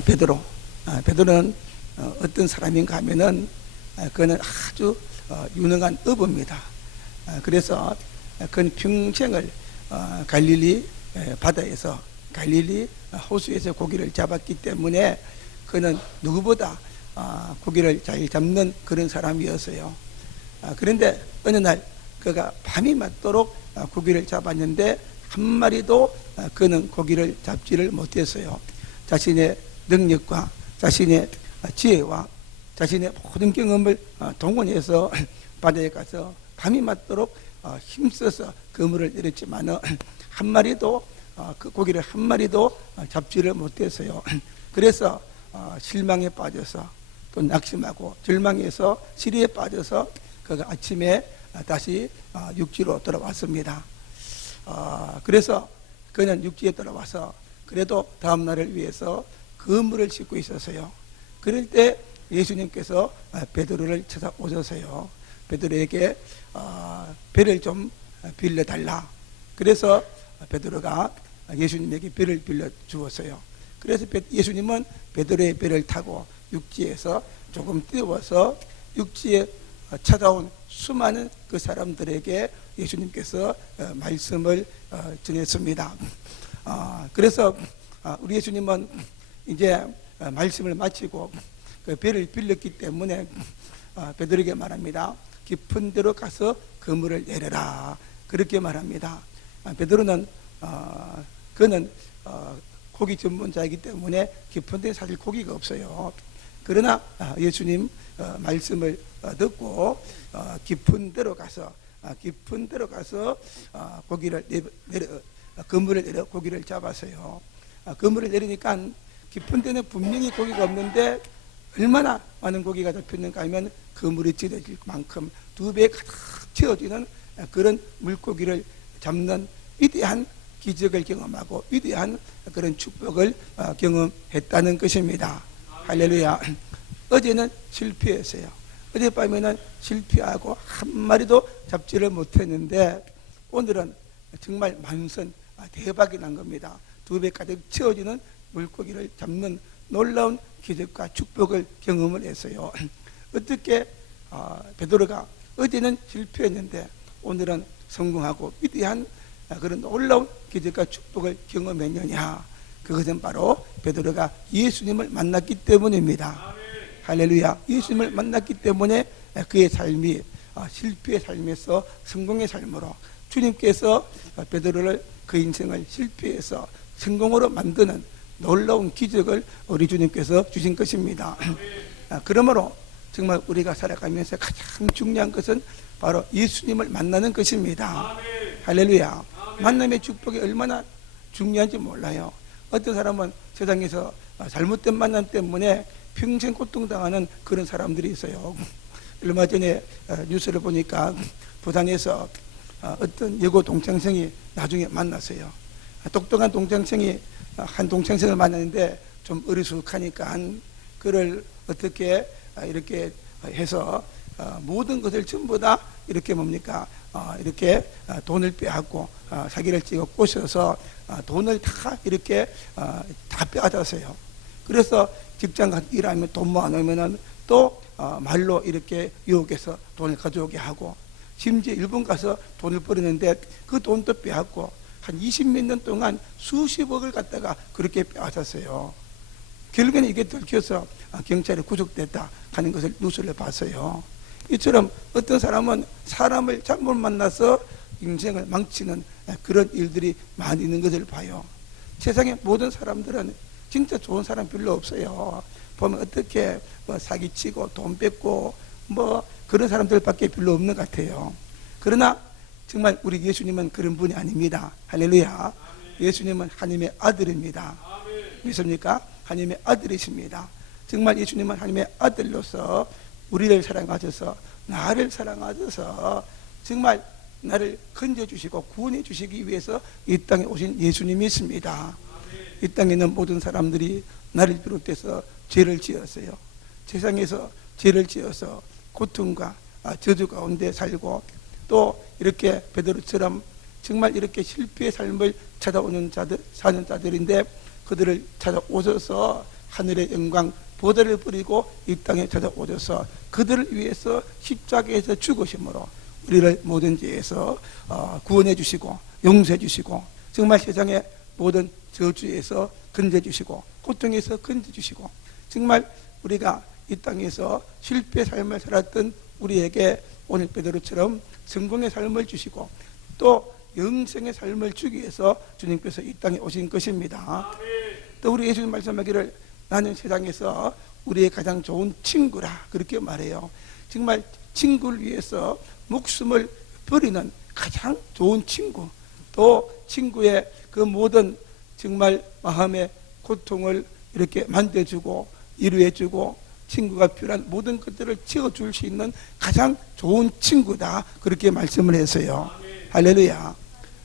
베드로. 베드로는 어떤 사람인가 하면은 그는 아주 유능한 어부입니다. 그래서 그는 평생을 갈릴리 바다에서, 갈릴리 호수에서 고기를 잡았기 때문에 그는 누구보다 고기를 잘 잡는 그런 사람이었어요. 그런데 어느 날 그가 밤이 맞도록 고기를 잡았는데 한 마리도 그는 고기를 잡지를 못했어요. 자신의 능력과 자신의 지혜와 자신의 모든 경험을 동원해서 바다에 가서 밤이 맞도록 힘써서 그물을 내렸지만 한 마리도, 그 고기를 한 마리도 잡지를 못했어요. 그래서 실망에 빠져서 또 낙심하고 절망해서 시리에 빠져서 그가 아침에 다시 육지로 돌아왔습니다. 그래서 그는 육지에 돌아와서 그래도 다음 날을 위해서 그물을 싣고 있었어요. 그럴 때 예수님께서 베드로를 찾아오셔서요, 베드로에게 배를 좀 빌려달라. 그래서 베드로가 예수님에게 배를 빌려 주었어요. 그래서 예수님은 베드로의 배를 타고 육지에서 조금 뛰어서 육지에 찾아온 수많은 그 사람들에게 예수님께서 말씀을 전했습니다. 그래서 우리 예수님은 이제 말씀을 마치고 그 배를 빌렸기 때문에 베드로에게 말합니다. 깊은 데로 가서 그물을 내려라. 그렇게 말합니다. 베드로는 그는 고기 전문자이기 때문에 깊은 데 사실 고기가 없어요. 그러나 예수님 말씀을 듣고 깊은 데로 가서 고기를 그물을 내려 고기를 잡았어요. 그물을 내리니까 깊은 데는 분명히 고기가 없는데 얼마나 많은 고기가 잡혔는가 하면 그물이 찢어질 만큼 2배에 가득 채워지는 그런 물고기를 잡는 위대한 기적을 경험하고 위대한 그런 축복을 경험했다는 것입니다. 할렐루야. 어제는 실패했어요. 어젯밤에는 실패하고 한 마리도 잡지를 못했는데 오늘은 정말 만선 대박이 난 겁니다. 2배 가득 채워지는 물고기를 잡는 놀라운 기적과 축복을 경험을 했어요. 어떻게 베드로가 어제는 실패했는데 오늘은 성공하고 위대한 그런 놀라운 기적과 축복을 경험했느냐? 그것은 바로 베드로가 예수님을 만났기 때문입니다. 할렐루야. 예수님을 만났기 때문에 그의 삶이 실패의 삶에서 성공의 삶으로, 주님께서 베드로를 그 인생을 실패에서 성공으로 만드는 놀라운 기적을 우리 주님께서 주신 것입니다. 그러므로 정말 우리가 살아가면서 가장 중요한 것은 바로 예수님을 만나는 것입니다. 할렐루야. 만남의 축복이 얼마나 중요한지 몰라요. 어떤 사람은 세상에서 잘못된 만남 때문에 평생 고통당하는 그런 사람들이 있어요. 얼마 전에 뉴스를 보니까 부산에서 어떤 여고 동창생이 나중에 만났어요. 똑똑한 동창생이 한 동창생을 만났는데 좀 어리숙하니까 그를 어떻게 이렇게 해서 모든 것을 전부 다 이렇게 뭡니까 이렇게 돈을 빼앗고 사기를 찍어 꼬셔서 돈을 다 이렇게 다 빼앗았어요. 그래서 직장 가서 일하면 돈 모아놓으면은 또 말로 이렇게 유혹해서 돈을 가져오게 하고, 심지어 일본 가서 돈을 버리는데 그 돈도 빼앗고 한 20몇 년 동안 수십억을 갖다가 그렇게 빼앗았어요. 결국에는 이게 들켜서 경찰에 구속됐다 하는 것을 뉴스를 봤어요. 이처럼 어떤 사람은 사람을 잘못 만나서 인생을 망치는 그런 일들이 많이 있는 것을 봐요. 세상의 모든 사람들은 진짜 좋은 사람 별로 없어요. 보면 어떻게 사기치고 돈 뺏고 그런 사람들밖에 별로 없는 것 같아요. 그러나 정말 우리 예수님은 그런 분이 아닙니다. 할렐루야. 예수님은 하나님의 아들입니다. 믿습니까? 하나님의 아들이십니다. 정말 예수님은 하나님의 아들로서 우리를 사랑하셔서, 나를 사랑하셔서 정말 나를 건져주시고 구원해 주시기 위해서 이 땅에 오신 예수님이 있습니다. 이 땅에 있는 모든 사람들이 나를 비롯해서 죄를 지었어요. 세상에서 죄를 지어서 고통과 저주 가운데 살고, 또 이렇게 베드로처럼 정말 이렇게 실패의 삶을 찾아오는 자들, 사는 자들인데 그들을 찾아오셔서 하늘의 영광 보배를 버리고 이 땅에 찾아오셔서 그들을 위해서 십자가에서 죽으심으로 우리를 모든 죄에서 구원해 주시고 용서해 주시고 정말 세상의 모든 저주에서 건져 주시고 고통에서 건져 주시고 정말 우리가 이 땅에서 실패의 삶을 살았던 우리에게 오늘 베드로처럼 성공의 삶을 주시고 또 영생의 삶을 주기 위해서 주님께서 이 땅에 오신 것입니다. 또 우리 예수님 말씀하기를 나는 세상에서 우리의 가장 좋은 친구라 그렇게 말해요. 정말 친구를 위해서 목숨을 버리는 가장 좋은 친구, 또 친구의 그 모든 정말 마음의 고통을 이렇게 만져주고 위로해주고 친구가 필요한 모든 것들을 채워줄 수 있는 가장 좋은 친구다 그렇게 말씀을 했어요. 할렐루야.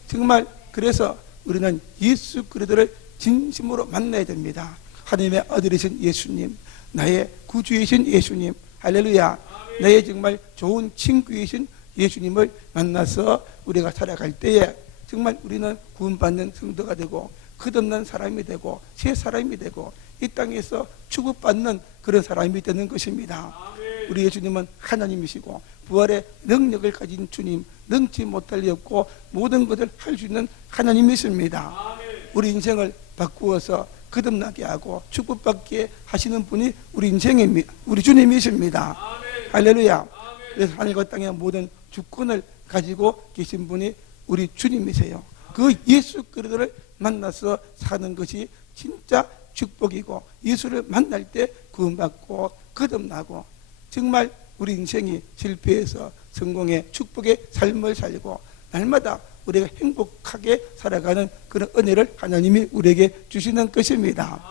정말 그래서 우리는 예수 그리스도를 진심으로 만나야 됩니다. 하나님의 아들이신 예수님, 나의 구주이신 예수님, 할렐루야. 나의 정말 좋은 친구이신 예수님을 만나서 우리가 살아갈 때에 정말 우리는 구원받는 성도가 되고 끝없는 사람이 되고 새 사람이 되고 이 땅에서 축복받는 그런 사람이 되는 것입니다. 우리 예수님은 하나님이시고 부활의 능력을 가진 주님, 능치 못할 리 없고 모든 것을 할 수 있는 하나님이십니다. 우리 인생을 바꾸어서 거듭나게 하고 축복받게 하시는 분이 우리 인생입니다. 우리 주님이십니다. 할렐루야. 그래서 하늘과 땅의 모든 주권을 가지고 계신 분이 우리 주님이세요. 그 예수 그리스도를 만나서 사는 것이 진짜 축복이고 예수를 만날 때 구원받고 거듭나고 정말 우리 인생이 실패해서 성공의 축복의 삶을 살고 날마다 우리가 행복하게 살아가는 그런 은혜를 하나님이 우리에게 주시는 것입니다.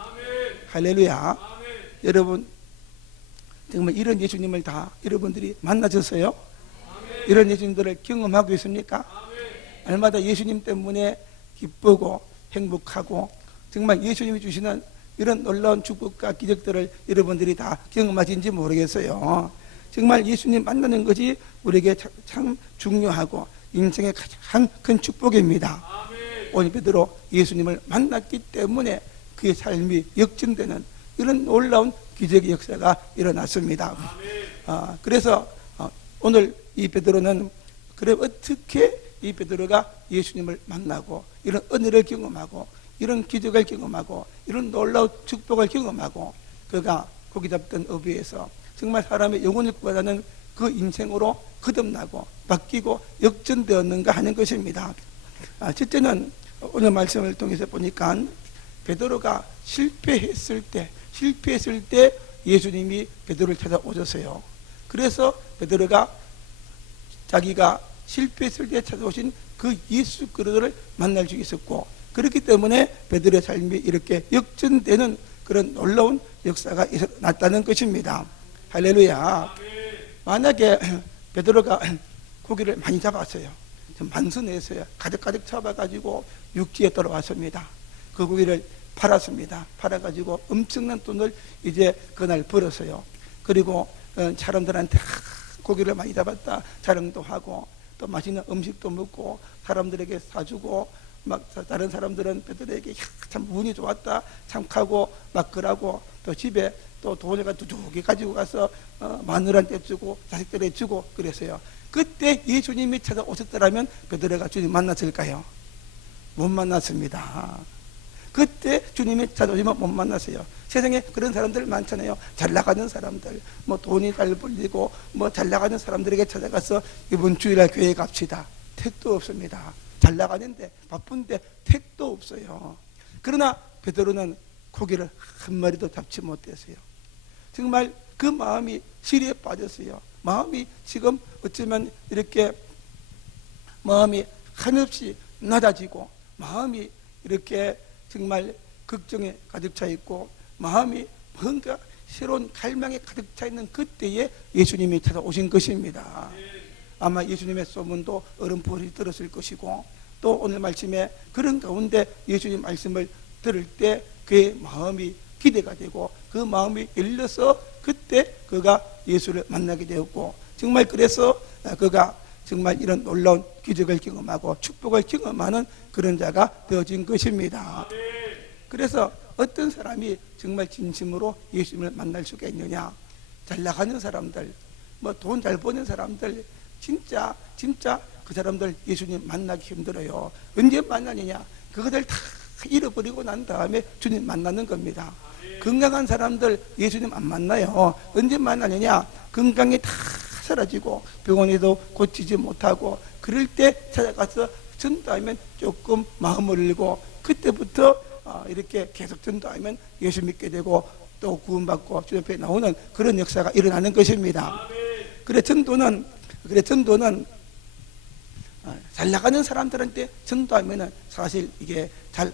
할렐루야. 여러분 정말 이런 예수님을 다 여러분들이 만나셨어요? 이런 예수님들을 경험하고 있습니까? 날마다 예수님 때문에 기쁘고 행복하고 정말 예수님이 주시는 이런 놀라운 축복과 기적들을 여러분들이 다 경험하신지 모르겠어요. 정말 예수님 만나는 것이 우리에게 참 중요하고 인생의 가장 큰 축복입니다. 오늘 베드로 예수님을 만났기 때문에 그의 삶이 역전되는 이런 놀라운 기적의 역사가 일어났습니다. 그래서 오늘 이 베드로는 그래 어떻게 이 베드로가 예수님을 만나고 이런 은혜를 경험하고 이런 기적을 경험하고 이런 놀라운 축복을 경험하고 그가 고기 잡던 어부에서 정말 사람의 영혼을 구하는 그 인생으로 거듭나고 바뀌고 역전되었는가 하는 것입니다. 첫째는 오늘 말씀을 통해서 보니까 베드로가 실패했을 때 예수님이 베드로를 찾아오셨어요. 그래서 베드로가 자기가 실패했을 때 찾아오신 그 예수 그리스도를 만날 수 있었고 그렇기 때문에 베드로의 삶이 이렇게 역전되는 그런 놀라운 역사가 일어났다는 것입니다. 할렐루야. 만약에 베드로가 고기를 많이 잡았어요. 좀 만선했어요. 가득가득 잡아가지고 육지에 돌아왔습니다. 그 고기를 팔았습니다. 팔아가지고 엄청난 돈을 이제 그날 벌었어요. 그리고 사람들한테 고기를 많이 잡았다 자랑도 하고 또 맛있는 음식도 먹고 사람들에게 사주고 막 다른 사람들은 베드로에게 참 운이 좋았다 참하고 막 그러고 또 집에 또 돈을 두둑이 가지고 가서 마누라한테 주고 자식들에게 주고 그랬어요. 그때 예수님이 찾아오셨더라면 베드로가 주님 만났을까요? 못 만났습니다. 그때 주님이 찾아오시면 못 만났어요. 세상에 그런 사람들 많잖아요. 잘 나가는 사람들, 뭐 돈이 잘 벌리고 뭐 잘 나가는 사람들에게 찾아가서 이번 주일날 교회 갑시다. 택도 없습니다. 잘 나가는데 바쁜데 택도 없어요. 그러나 베드로는 고기를 한 마리도 잡지 못했어요. 정말 그 마음이 시리에 빠졌어요. 마음이 지금 어쩌면 이렇게 마음이 한없이 낮아지고 마음이 이렇게 정말 걱정에 가득 차 있고 마음이 뭔가 새로운 갈망에 가득 차 있는 그때에 예수님이 찾아오신 것입니다. 아마 예수님의 소문도 어렴풋이 들었을 것이고 또 오늘 말씀에 그런 가운데 예수님 말씀을 들을 때 그의 마음이 기대가 되고 그 마음이 열려서 그때 그가 예수를 만나게 되었고 정말 그래서 그가 정말 이런 놀라운 기적을 경험하고 축복을 경험하는 그런 자가 되어진 것입니다. 그래서 어떤 사람이 정말 진심으로 예수님을 만날 수가 있느냐? 잘 나가는 사람들, 뭐 돈 잘 버는 사람들, 진짜 그 사람들 예수님 만나기 힘들어요. 언제 만나느냐? 그것들 다 잃어버리고 난 다음에 주님 만나는 겁니다. 건강한 사람들 예수님 안 만나요. 언제 만나느냐? 건강이 다 사라지고 병원에도 고치지 못하고 그럴 때 찾아가서 전도하면 조금 마음을 열고 그때부터 이렇게 계속 전도하면 예수 믿게 되고 또 구원받고 주 옆에 나오는 그런 역사가 일어나는 것입니다. 그래 전도는 잘 나가는 사람들한테 전도하면은 사실 이게 잘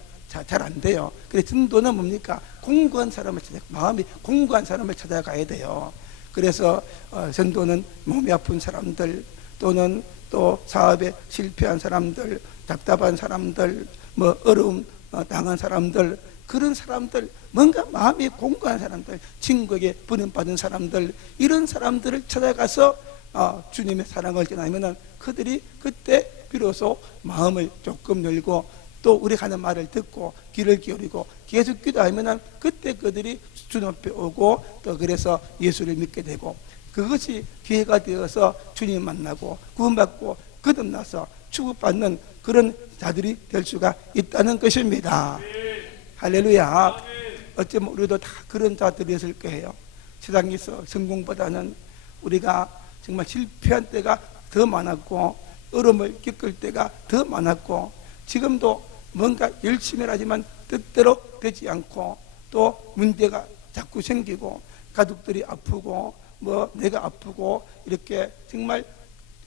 안 돼요. 그래 전도는 뭡니까? 공고한 사람을 마음이 공고한 사람을 찾아가야 돼요. 그래서 전도는 몸이 아픈 사람들 또는 또 사업에 실패한 사람들, 답답한 사람들, 뭐 어려움 당한 사람들, 그런 사람들, 뭔가 마음이 공고한 사람들, 친구에게 버림받은 사람들, 이런 사람들을 찾아가서 주님의 사랑을 전하면은 그들이 그때 비로소 마음을 조금 열고 또 우리가 하는 말을 듣고 귀를 기울이고 계속 기도하면은 그때 그들이 주님 앞에 오고 또 그래서 예수를 믿게 되고 그것이 기회가 되어서 주님 만나고 구원받고 거듭나서 축복받는 그런 자들이 될 수가 있다는 것입니다. 할렐루야. 어쩌면 우리도 다 그런 자들이었을 거예요. 세상에서 성공보다는 우리가 정말 실패한 때가 더 많았고 어려움을 겪을 때가 더 많았고 지금도 뭔가 열심히 하지만 뜻대로 되지 않고 또 문제가 자꾸 생기고 가족들이 아프고 뭐 내가 아프고 이렇게 정말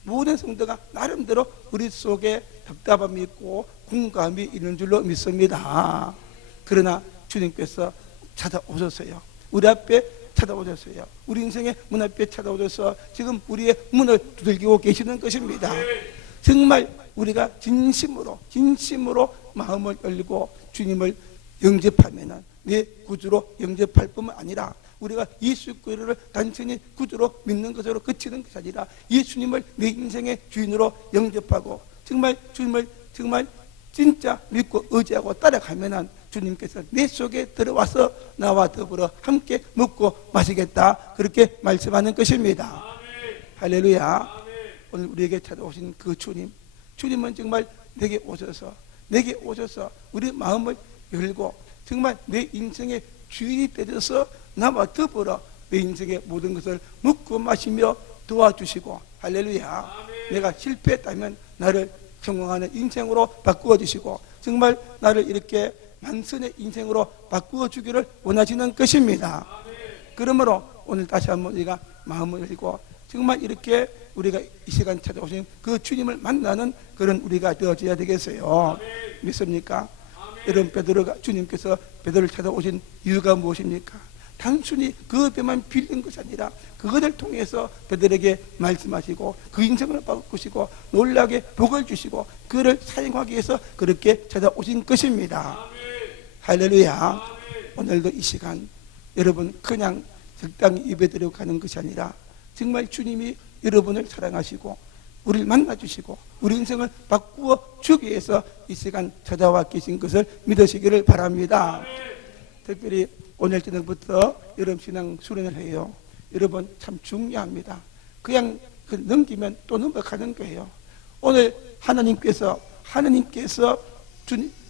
모든 성도가 나름대로 우리 속에 답답함이 있고 공감이 있는 줄로 믿습니다. 그러나 주님께서 찾아오셨어요. 우리 앞에 찾아오셨어요. 우리 인생의 문 앞에 찾아오셔서 지금 우리의 문을 두들기고 계시는 것입니다. 정말 우리가 진심으로 마음을 열고 주님을 영접하면은 내 구주로 영접할 뿐만 아니라 우리가 예수 그리스도를 단순히 구주로 믿는 것으로 그치는 것이 아니라 예수님을 내 인생의 주인으로 영접하고 정말 주님을 정말 진짜 믿고 의지하고 따라가면은 주님께서 내 속에 들어와서 나와 더불어 함께 먹고 마시겠다 그렇게 말씀하는 것입니다. 할렐루야. 오늘 우리에게 찾아오신 그 주님은 정말 내게 오셔서 우리 마음을 열고 정말 내 인생의 주인이 되셔서 나와 더불어 내 인생의 모든 것을 먹고 마시며 도와주시고 할렐루야. 내가 실패했다면 나를 성공하는 인생으로 바꾸어 주시고 정말 나를 이렇게 만선의 인생으로 바꾸어 주기를 원하시는 것입니다. 그러므로 오늘 다시 한번 우리가 마음을 열고 정말 이렇게 우리가 이 시간 찾아오신 그 주님을 만나는 그런 우리가 되어져야 되겠어요. 믿습니까? 여러분 주님께서 베드로를 찾아오신 이유가 무엇입니까? 단순히 그 배만 빌린 것이 아니라 그것을 통해서 베드로에게 말씀하시고 그 인생을 바꾸시고 놀라게 복을 주시고 그를 사용하기 위해서 그렇게 찾아오신 것입니다. 할렐루야. 오늘도 이 시간 여러분 그냥 적당히 예배드리고 가는 것이 아니라 정말 주님이 여러분을 사랑하시고 우리를 만나주시고 우리 인생을 바꾸어 주기 위해서 이 시간 찾아와 계신 것을 믿으시기를 바랍니다. 특별히 오늘 저녁부터 여러분 신앙 수련을 해요. 여러분 참 중요합니다. 그냥 넘기면 또 넘어가는 거예요. 오늘 하나님께서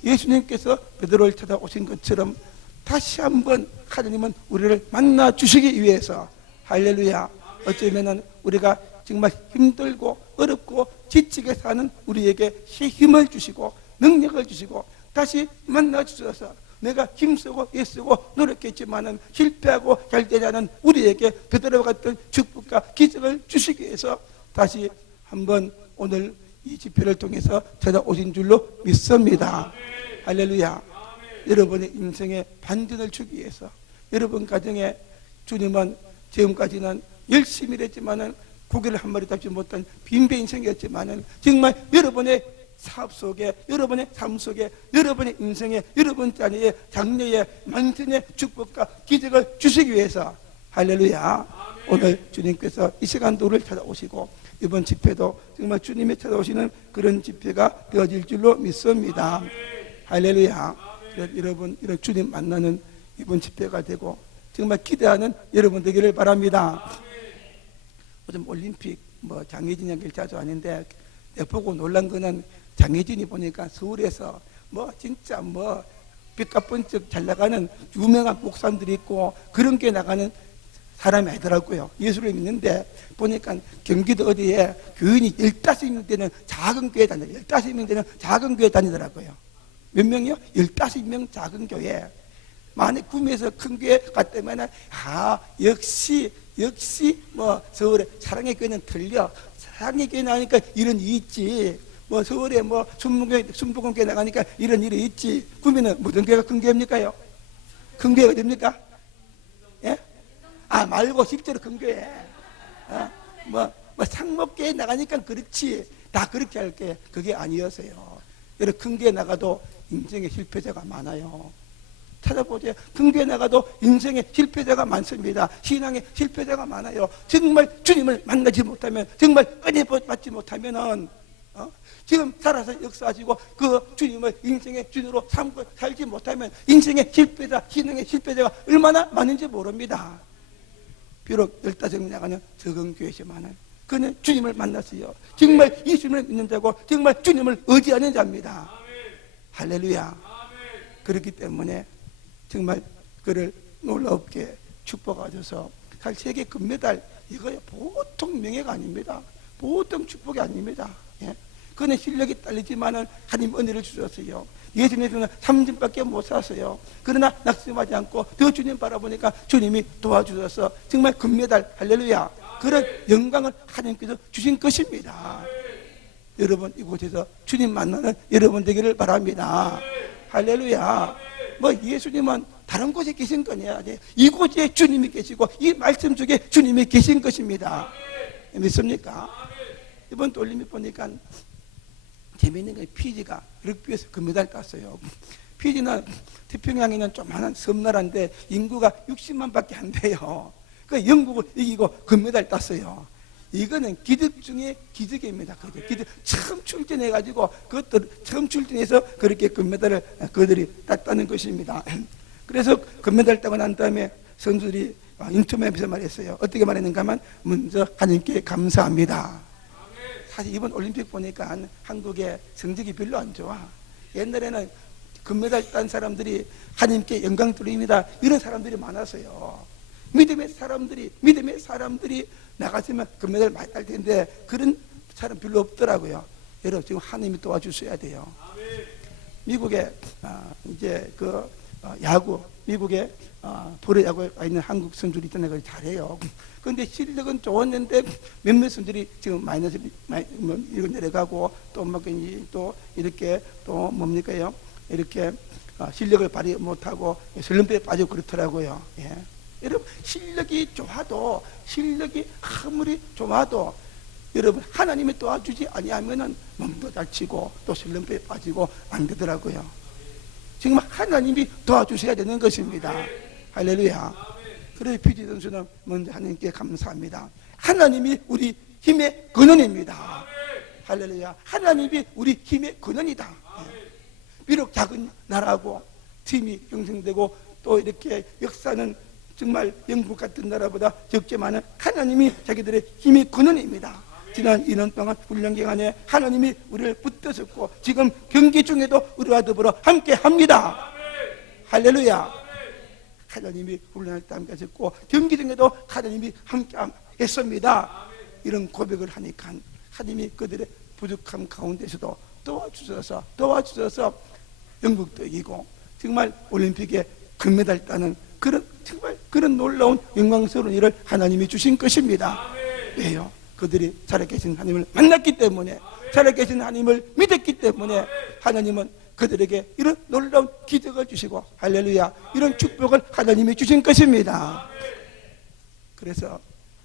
예수님께서 베드로를 찾아오신 것처럼 다시 한번 하나님은 우리를 만나 주시기 위해서 할렐루야. 어쩌면은 우리가 정말 힘들고 어렵고 지치게 사는 우리에게 힘을 주시고 능력을 주시고 다시 만나 주셔서 내가 힘쓰고 애쓰고 노력했지만은 실패하고 잘 되지 않은 우리에게 베드로와 같은 축복과 기적을 주시기 위해서 다시 한번 오늘 이 집회를 통해서 찾아오신 줄로 믿습니다. 할렐루야. 여러분의 인생에 반전을 주기 위해서 여러분 가정에 주님은 지금까지는 열심히 일했지만은 고기를 한 마리 잡지 못한 빈배 인생이었지만은 정말 여러분의 사업 속에 여러분의 삶 속에 여러분의 인생에 여러분 자녀의 장래의 만전의 축복과 기적을 주시기 위해서 할렐루야. 오늘 주님께서 이 시간도 우리를 찾아오시고 이번 집회도 정말 주님이 찾아오시는 그런 집회가 되어질 줄로 믿습니다. 할렐루야. 여러분 이런 주님 만나는 이번 집회가 되고 정말 기대하는 여러분 되기를 바랍니다. 요즘 올림픽 장혜진 얘기를 자주 하는데 내가 보고 놀란 거는 장혜진이 보니까 서울에서 진짜 빛과 번쩍 잘 나가는 유명한 목사님들이 있고 그런 게 나가는 사람이 아니더라고요. 예수를 믿는데 보니까 경기도 어디에 교인이 15명 되는 작은 교회 다니더라고요. 15명 되는 작은 교회 다니더라고요. 몇 명이요? 15명 작은 교회. 만약 구미에서 큰 교회 갔다면 역시 서울에 사랑의 교회는 틀려. 사랑의 교회 나가니까 이런 일이 있지. 서울에 순복음교회 나가니까 이런 일이 있지. 구미는 무슨 교회가 큰 교회입니까요? 큰 교회가 됩니까? 예? 말고 실제로 큰 교회. 상목교회 나가니까 그렇지. 다 그렇게 할게. 그게 아니었어요. 여러분, 큰 교회 나가도 인생의 실패자가 많아요. 찾아보세요. 큰 교회 나가도 인생의 실패자가 많습니다. 신앙의 실패자가 많아요. 정말 주님을 만나지 못하면, 정말 은혜 받지 못하면은, 지금 살아서 역사하시고 그 주님을 인생의 주님으로 삼고 살지 못하면 인생의 실패자, 신앙의 실패자가 얼마나 많은지 모릅니다. 비록 15명 나가는 적은 교회지만은 그는 주님을 만났어요. 정말 예수님을 믿는 자고 정말 주님을 의지하는 자입니다. 할렐루야. 그렇기 때문에 정말 그를 놀랍게 축복하셔서 세계 금메달, 이거야 보통 명예가 아닙니다. 보통 축복이 아닙니다. 예? 그는 실력이 딸리지만은 하나님 은혜를 주셨어요. 예수님께서는 3년밖에 못 살았어요. 그러나 낙심하지 않고 더 주님 바라보니까 주님이 도와주셔서 정말 금메달, 할렐루야, 그런 영광을 하나님께서 주신 것입니다. 여러분 이곳에서 주님 만나는 여러분 되기를 바랍니다. 할렐루야. 예수님은 다른 곳에 계신 거냐? 이곳에 주님이 계시고 이 말씀 속에 주님이 계신 것입니다. 믿습니까? 이번 또 올림픽 보니까 재미있는 게 피지가 럭비에서 금메달 땄어요. 피지는 태평양에는 조그마한 섬나라인데 인구가 60만 밖에 안 돼요. 그 영국을 이기고 금메달 땄어요. 이거는 기적 중에 기적입니다. 기적. 처음 출전해가지고 그것들 처음 출전해서 그렇게 금메달을 그들이 땄다는 것입니다. 그래서 금메달 따고 난 다음에 선수들이 인터뷰에서 말했어요. 어떻게 말했는가 하면 먼저 하나님께 감사합니다. 사실 이번 올림픽 보니까 한국의 성적이 별로 안 좋아. 옛날에는 금메달 딴 사람들이 하나님께 영광 돌립니다, 이런 사람들이 많았어요. 믿음의 사람들이 나갔으면 금메달 많이 딸 텐데 그런 사람 별로 없더라고요. 여러분 지금 하나님이 도와주셔야 돼요. 미국에 이제 야구, 미국에 프로야구에 있는 한국 선수들이 있잖아요. 그걸 잘해요. 그런데 실력은 좋았는데 몇몇 선수들이 지금 마이너스 이거 내려가고 또 이렇게 또 뭡니까요? 이렇게 실력을 발휘 못하고 슬럼프에 빠지고 그렇더라고요. 예. 여러분 실력이 아무리 좋아도 여러분 하나님이 도와주지 아니하면은 몸도 다치고 또 슬럼프에 빠지고 안 되더라고요. 정말 하나님이 도와주셔야 되는 것입니다. 할렐루야. 그래서 피지 선수는 먼저 하나님께 감사합니다. 하나님이 우리 힘의 근원입니다. 할렐루야. 하나님이 우리 힘의 근원이다. 비록 작은 나라고 팀이 형성되고 또 이렇게 역사는 정말 영국 같은 나라보다 적지만은 하나님이 자기들의 힘의 근원입니다. 지난 2년 동안 훈련 기간에 하나님이 우리를 붙드셨고 지금 경기 중에도 우리와 더불어 함께 합니다. 할렐루야. 하나님이 훈련할 때 함께 하셨고 경기 중에도 하나님이 함께 했습니다. 이런 고백을 하니까 하나님이 그들의 부족함 가운데서도 도와주셔서 영국도 이기고 정말 올림픽에 금메달 따는 그런 놀라운 영광스러운 일을 하나님이 주신 것입니다. 왜요? 그들이 살아계신 하나님을 만났기 때문에, 살아계신 하나님을 믿었기 때문에 하나님은 그들에게 이런 놀라운 기적을 주시고, 할렐루야, 이런 축복을 하나님이 주신 것입니다. 그래서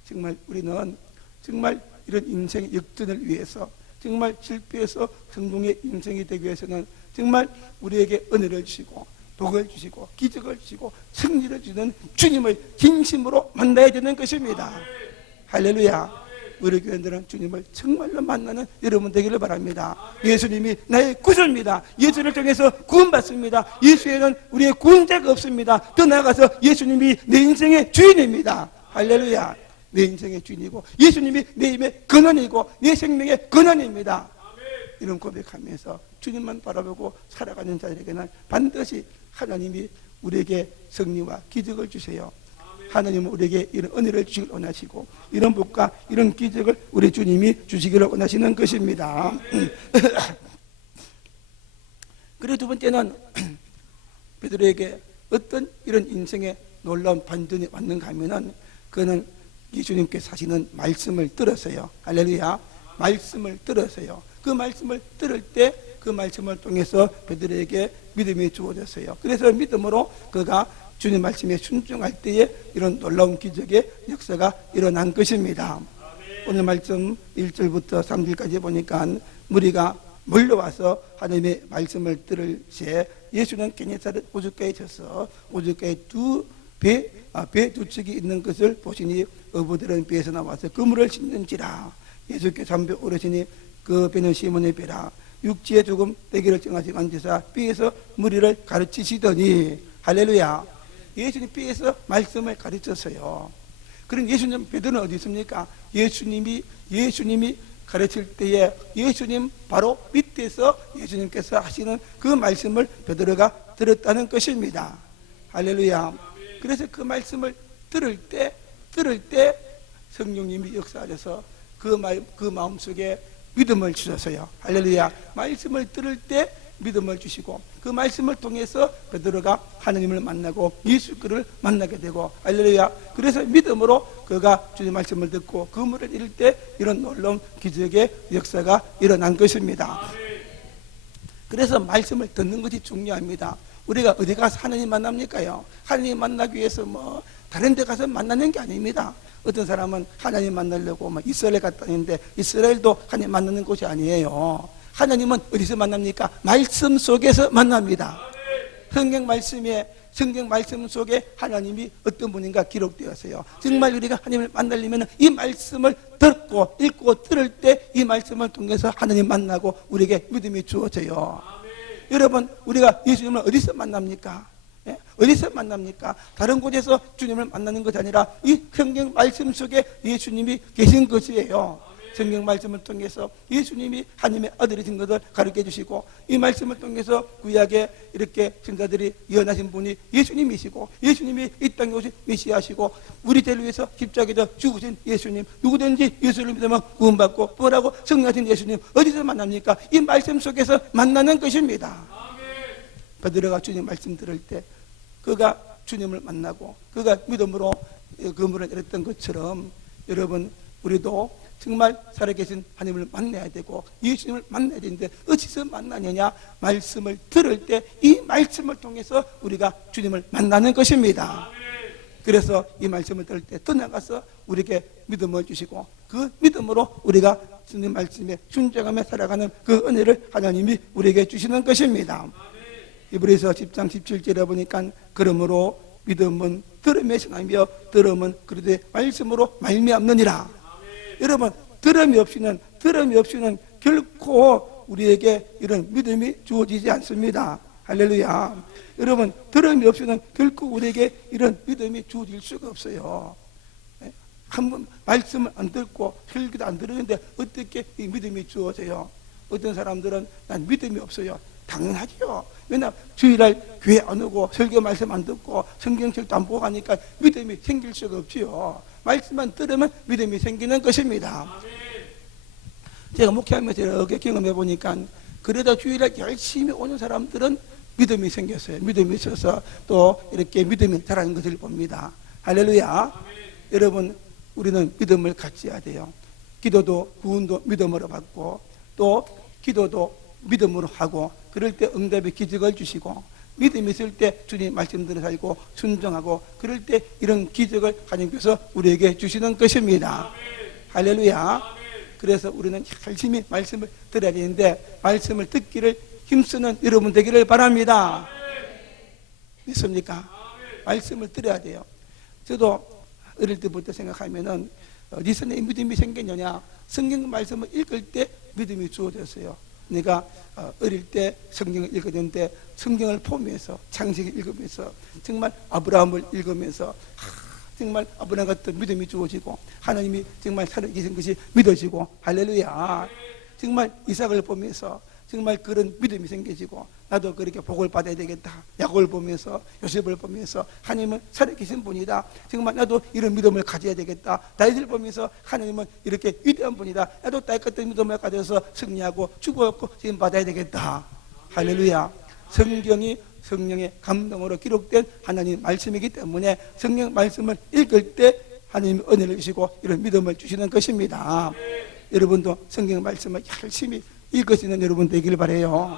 정말 우리는 정말 이런 인생의 역전을 위해서, 정말 실패해서 성공의 인생이 되기 위해서는 정말 우리에게 은혜를 주시고 복을 주시고 기적을 주시고 승리를 주는 주님을 진심으로 만나야 되는 것입니다. 할렐루야. 우리 교회들은 주님을 정말로 만나는 여러분 되기를 바랍니다. 예수님이 나의 구주입니다. 예수를 통해서 구원받습니다. 예수에는 우리의 구원자가 없습니다. 더 나아가서 예수님이 내 인생의 주인입니다. 할렐루야. 내 인생의 주인이고 예수님이 내 힘의 근원이고 내 생명의 근원입니다. 이런 고백하면서 주님만 바라보고 살아가는 자들에게는 반드시 하나님이 우리에게 승리와 기적을 주세요. 하나님은 우리에게 이런 은혜를 주시길 원하시고 이런 복과 이런 기적을 우리 주님이 주시기를 원하시는 것입니다. 그리고 두 번째는 베드로에게 어떤 이런 인생의 놀라운 반전이 왔는가 하면은 그는 예수님께서 하시는 말씀을 들었어요. 할렐루야. 말씀을 들었어요. 그 말씀을 들을 때 그 말씀을 통해서 베드로에게 믿음이 주어졌어요. 그래서 믿음으로 그가 주님 말씀에 순종할 때에 이런 놀라운 기적의 역사가 일어난 것입니다. 오늘 말씀 1절부터 3절까지 보니까 무리가 몰려와서 하나님의 말씀을 들을 때 예수는 게네사렛 오죽가에 져서 오죽가에 배 두 척이 있는 것을 보시니 어부들은 배에서 나와서 그물을 씻는지라. 예수께서 담배 오르시니 그 배는 시몬의 배라. 육지에 조금 대기를 정하시고 앉으사 배에서 무리를 가르치시더니 할렐루야. 예수님 배에서 말씀을 가르쳤어요. 그럼 예수님 베드로는 어디 있습니까? 예수님이 가르칠 때에 예수님 바로 밑에서 예수님께서 하시는 그 말씀을 베드로가 들었다는 것입니다. 할렐루야. 그래서 그 말씀을 들을 때 성령님이 역사하셔서 그 마음속에 믿음을 주셨어요. 할렐루야. 말씀을 들을 때 믿음을 주시고 그 말씀을 통해서 베드로가 하나님을 만나고 예수 그를 만나게 되고 할렐루야. 그래서 믿음으로 그가 주님 말씀을 듣고 그물을 잃을 때 이런 놀라운 기적의 역사가 일어난 것입니다. 그래서 말씀을 듣는 것이 중요합니다. 우리가 어디 가서 하나님 만납니까요? 하나님 만나기 위해서 다른 데 가서 만나는 게 아닙니다. 어떤 사람은 하나님 만나려고 이스라엘 갔다 왔는데 이스라엘도 하나님 만나는 곳이 아니에요. 하나님은 어디서 만납니까? 말씀 속에서 만납니다. 성경 말씀 속에 하나님이 어떤 분인가 기록되었어요. 정말 우리가 하나님을 만나려면 이 말씀을 듣고 읽고 들을 때 이 말씀을 통해서 하나님 만나고 우리에게 믿음이 주어져요. 여러분, 우리가 예수님을 어디서 만납니까? 예? 어디서 만납니까? 다른 곳에서 주님을 만나는 것이 아니라 이 성경 말씀 속에 예수님이 계신 것이에요. 성경 말씀을 통해서 예수님이 하나님의 아들이신 것을 가르쳐 주시고 이 말씀을 통해서 구약에 이렇게 신자들이 예언하신 분이 예수님이시고 예수님이 이 땅에 오신 메시아시고 우리 죄를 위해서 십자가에서 죽으신 예수님, 누구든지 예수를 믿으면 구원받고 부활하고 승리하신 예수님 어디서 만납니까? 이 말씀 속에서 만나는 것입니다. 베드로가 주님 말씀 들을 때 그가 주님을 만나고 그가 믿음으로 그물을 내렸던 것처럼 여러분 우리도 정말 살아계신 하나님을 만나야 되고 예수님을 만나야 되는데 어디서 만나느냐? 말씀을 들을 때 이 말씀을 통해서 우리가 주님을 만나는 것입니다. 그래서 이 말씀을 들을 때 떠나가서 우리에게 믿음을 주시고 그 믿음으로 우리가 주님 말씀에 순종하며 살아가는 그 은혜를 하나님이 우리에게 주시는 것입니다. 이브리서 10장 17절에 보니까 그러므로 믿음은 들음에 신하며 들음은 그리스도의 말씀으로 말미암느니라. 여러분, 들음이 없이는 결코 우리에게 이런 믿음이 주어지지 않습니다. 할렐루야. 여러분, 들음이 없이는 결코 우리에게 이런 믿음이 주어질 수가 없어요. 한번 말씀을 안 듣고 설교도 안 들었는데 어떻게 이 믿음이 주어져요? 어떤 사람들은 난 믿음이 없어요. 당연하죠. 왜냐하면 주일날 교회 안 오고 설교 말씀 안 듣고 성경책도 안 보고 가니까 믿음이 생길 수가 없지요. 말씀만 들으면 믿음이 생기는 것입니다. 제가 목회하면서 이렇게 경험해 보니까 그래도 주일날 열심히 오는 사람들은 믿음이 생겼어요. 믿음이 있어서 또 이렇게 믿음이 자라는 것을 봅니다. 할렐루야. 여러분, 우리는 믿음을 갖춰야 돼요. 기도도 구원도 믿음으로 받고 또 기도도 믿음으로 하고 그럴 때 응답의 기적을 주시고 믿음이 있을 때 주님 말씀대로 살고 순종하고 그럴 때 이런 기적을 하나님께서 우리에게 주시는 것입니다. 할렐루야. 그래서 우리는 열심히 말씀을 들어야 되는데 말씀을 듣기를 힘쓰는 여러분 되기를 바랍니다. 믿습니까? 말씀을 들어야 돼요. 저도 어릴 때부터 생각하면은 어디서 내 믿음이 생겼느냐? 성경 말씀을 읽을 때 믿음이 주어졌어요. 내가 어릴 때 성경을 읽었는데 성경을 보면서 창세기 읽으면서 정말 아브라함을 읽으면서 정말 아브라함 같은 믿음이 주어지고 하나님이 정말 살아계신 것이 믿어지고 할렐루야. 정말 이삭을 보면서 정말 그런 믿음이 생겨지고 나도 그렇게 복을 받아야 되겠다. 야곱을 보면서 요셉을 보면서 하나님은 살아계신 분이다. 정말 나도 이런 믿음을 가져야 되겠다. 다윗을 보면서 하나님은 이렇게 위대한 분이다. 나도 다윗 같은 믿음을 가져서 승리하고 축복받고 지금 받아야 되겠다. 할렐루야. 성경이 성령의 감동으로 기록된 하나님 말씀이기 때문에 성경 말씀을 읽을 때 하나님이 은혜를 주시고 이런 믿음을 주시는 것입니다. 여러분도 성경 말씀을 열심히 읽을 수 있는 여러분 되기를 바라요.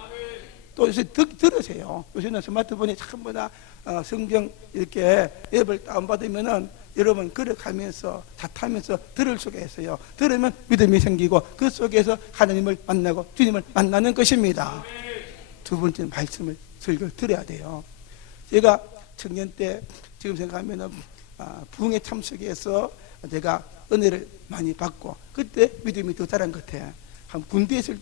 또 요새 들으세요. 요새는 스마트폰에 전부 다 성경 이렇게 앱을 다운받으면은 여러분 걸어가면서 다 타면서 들을 수가 있어요. 들으면 믿음이 생기고 그 속에서 하나님을 만나고 주님을 만나는 것입니다. 두 번째는 말씀을 설교를 들어야 돼요. 제가 청년 때 지금 생각하면은 부흥에 참석해서 제가 은혜를 많이 받고 그때 믿음이 더 자란 것 같아요. 군대에 있을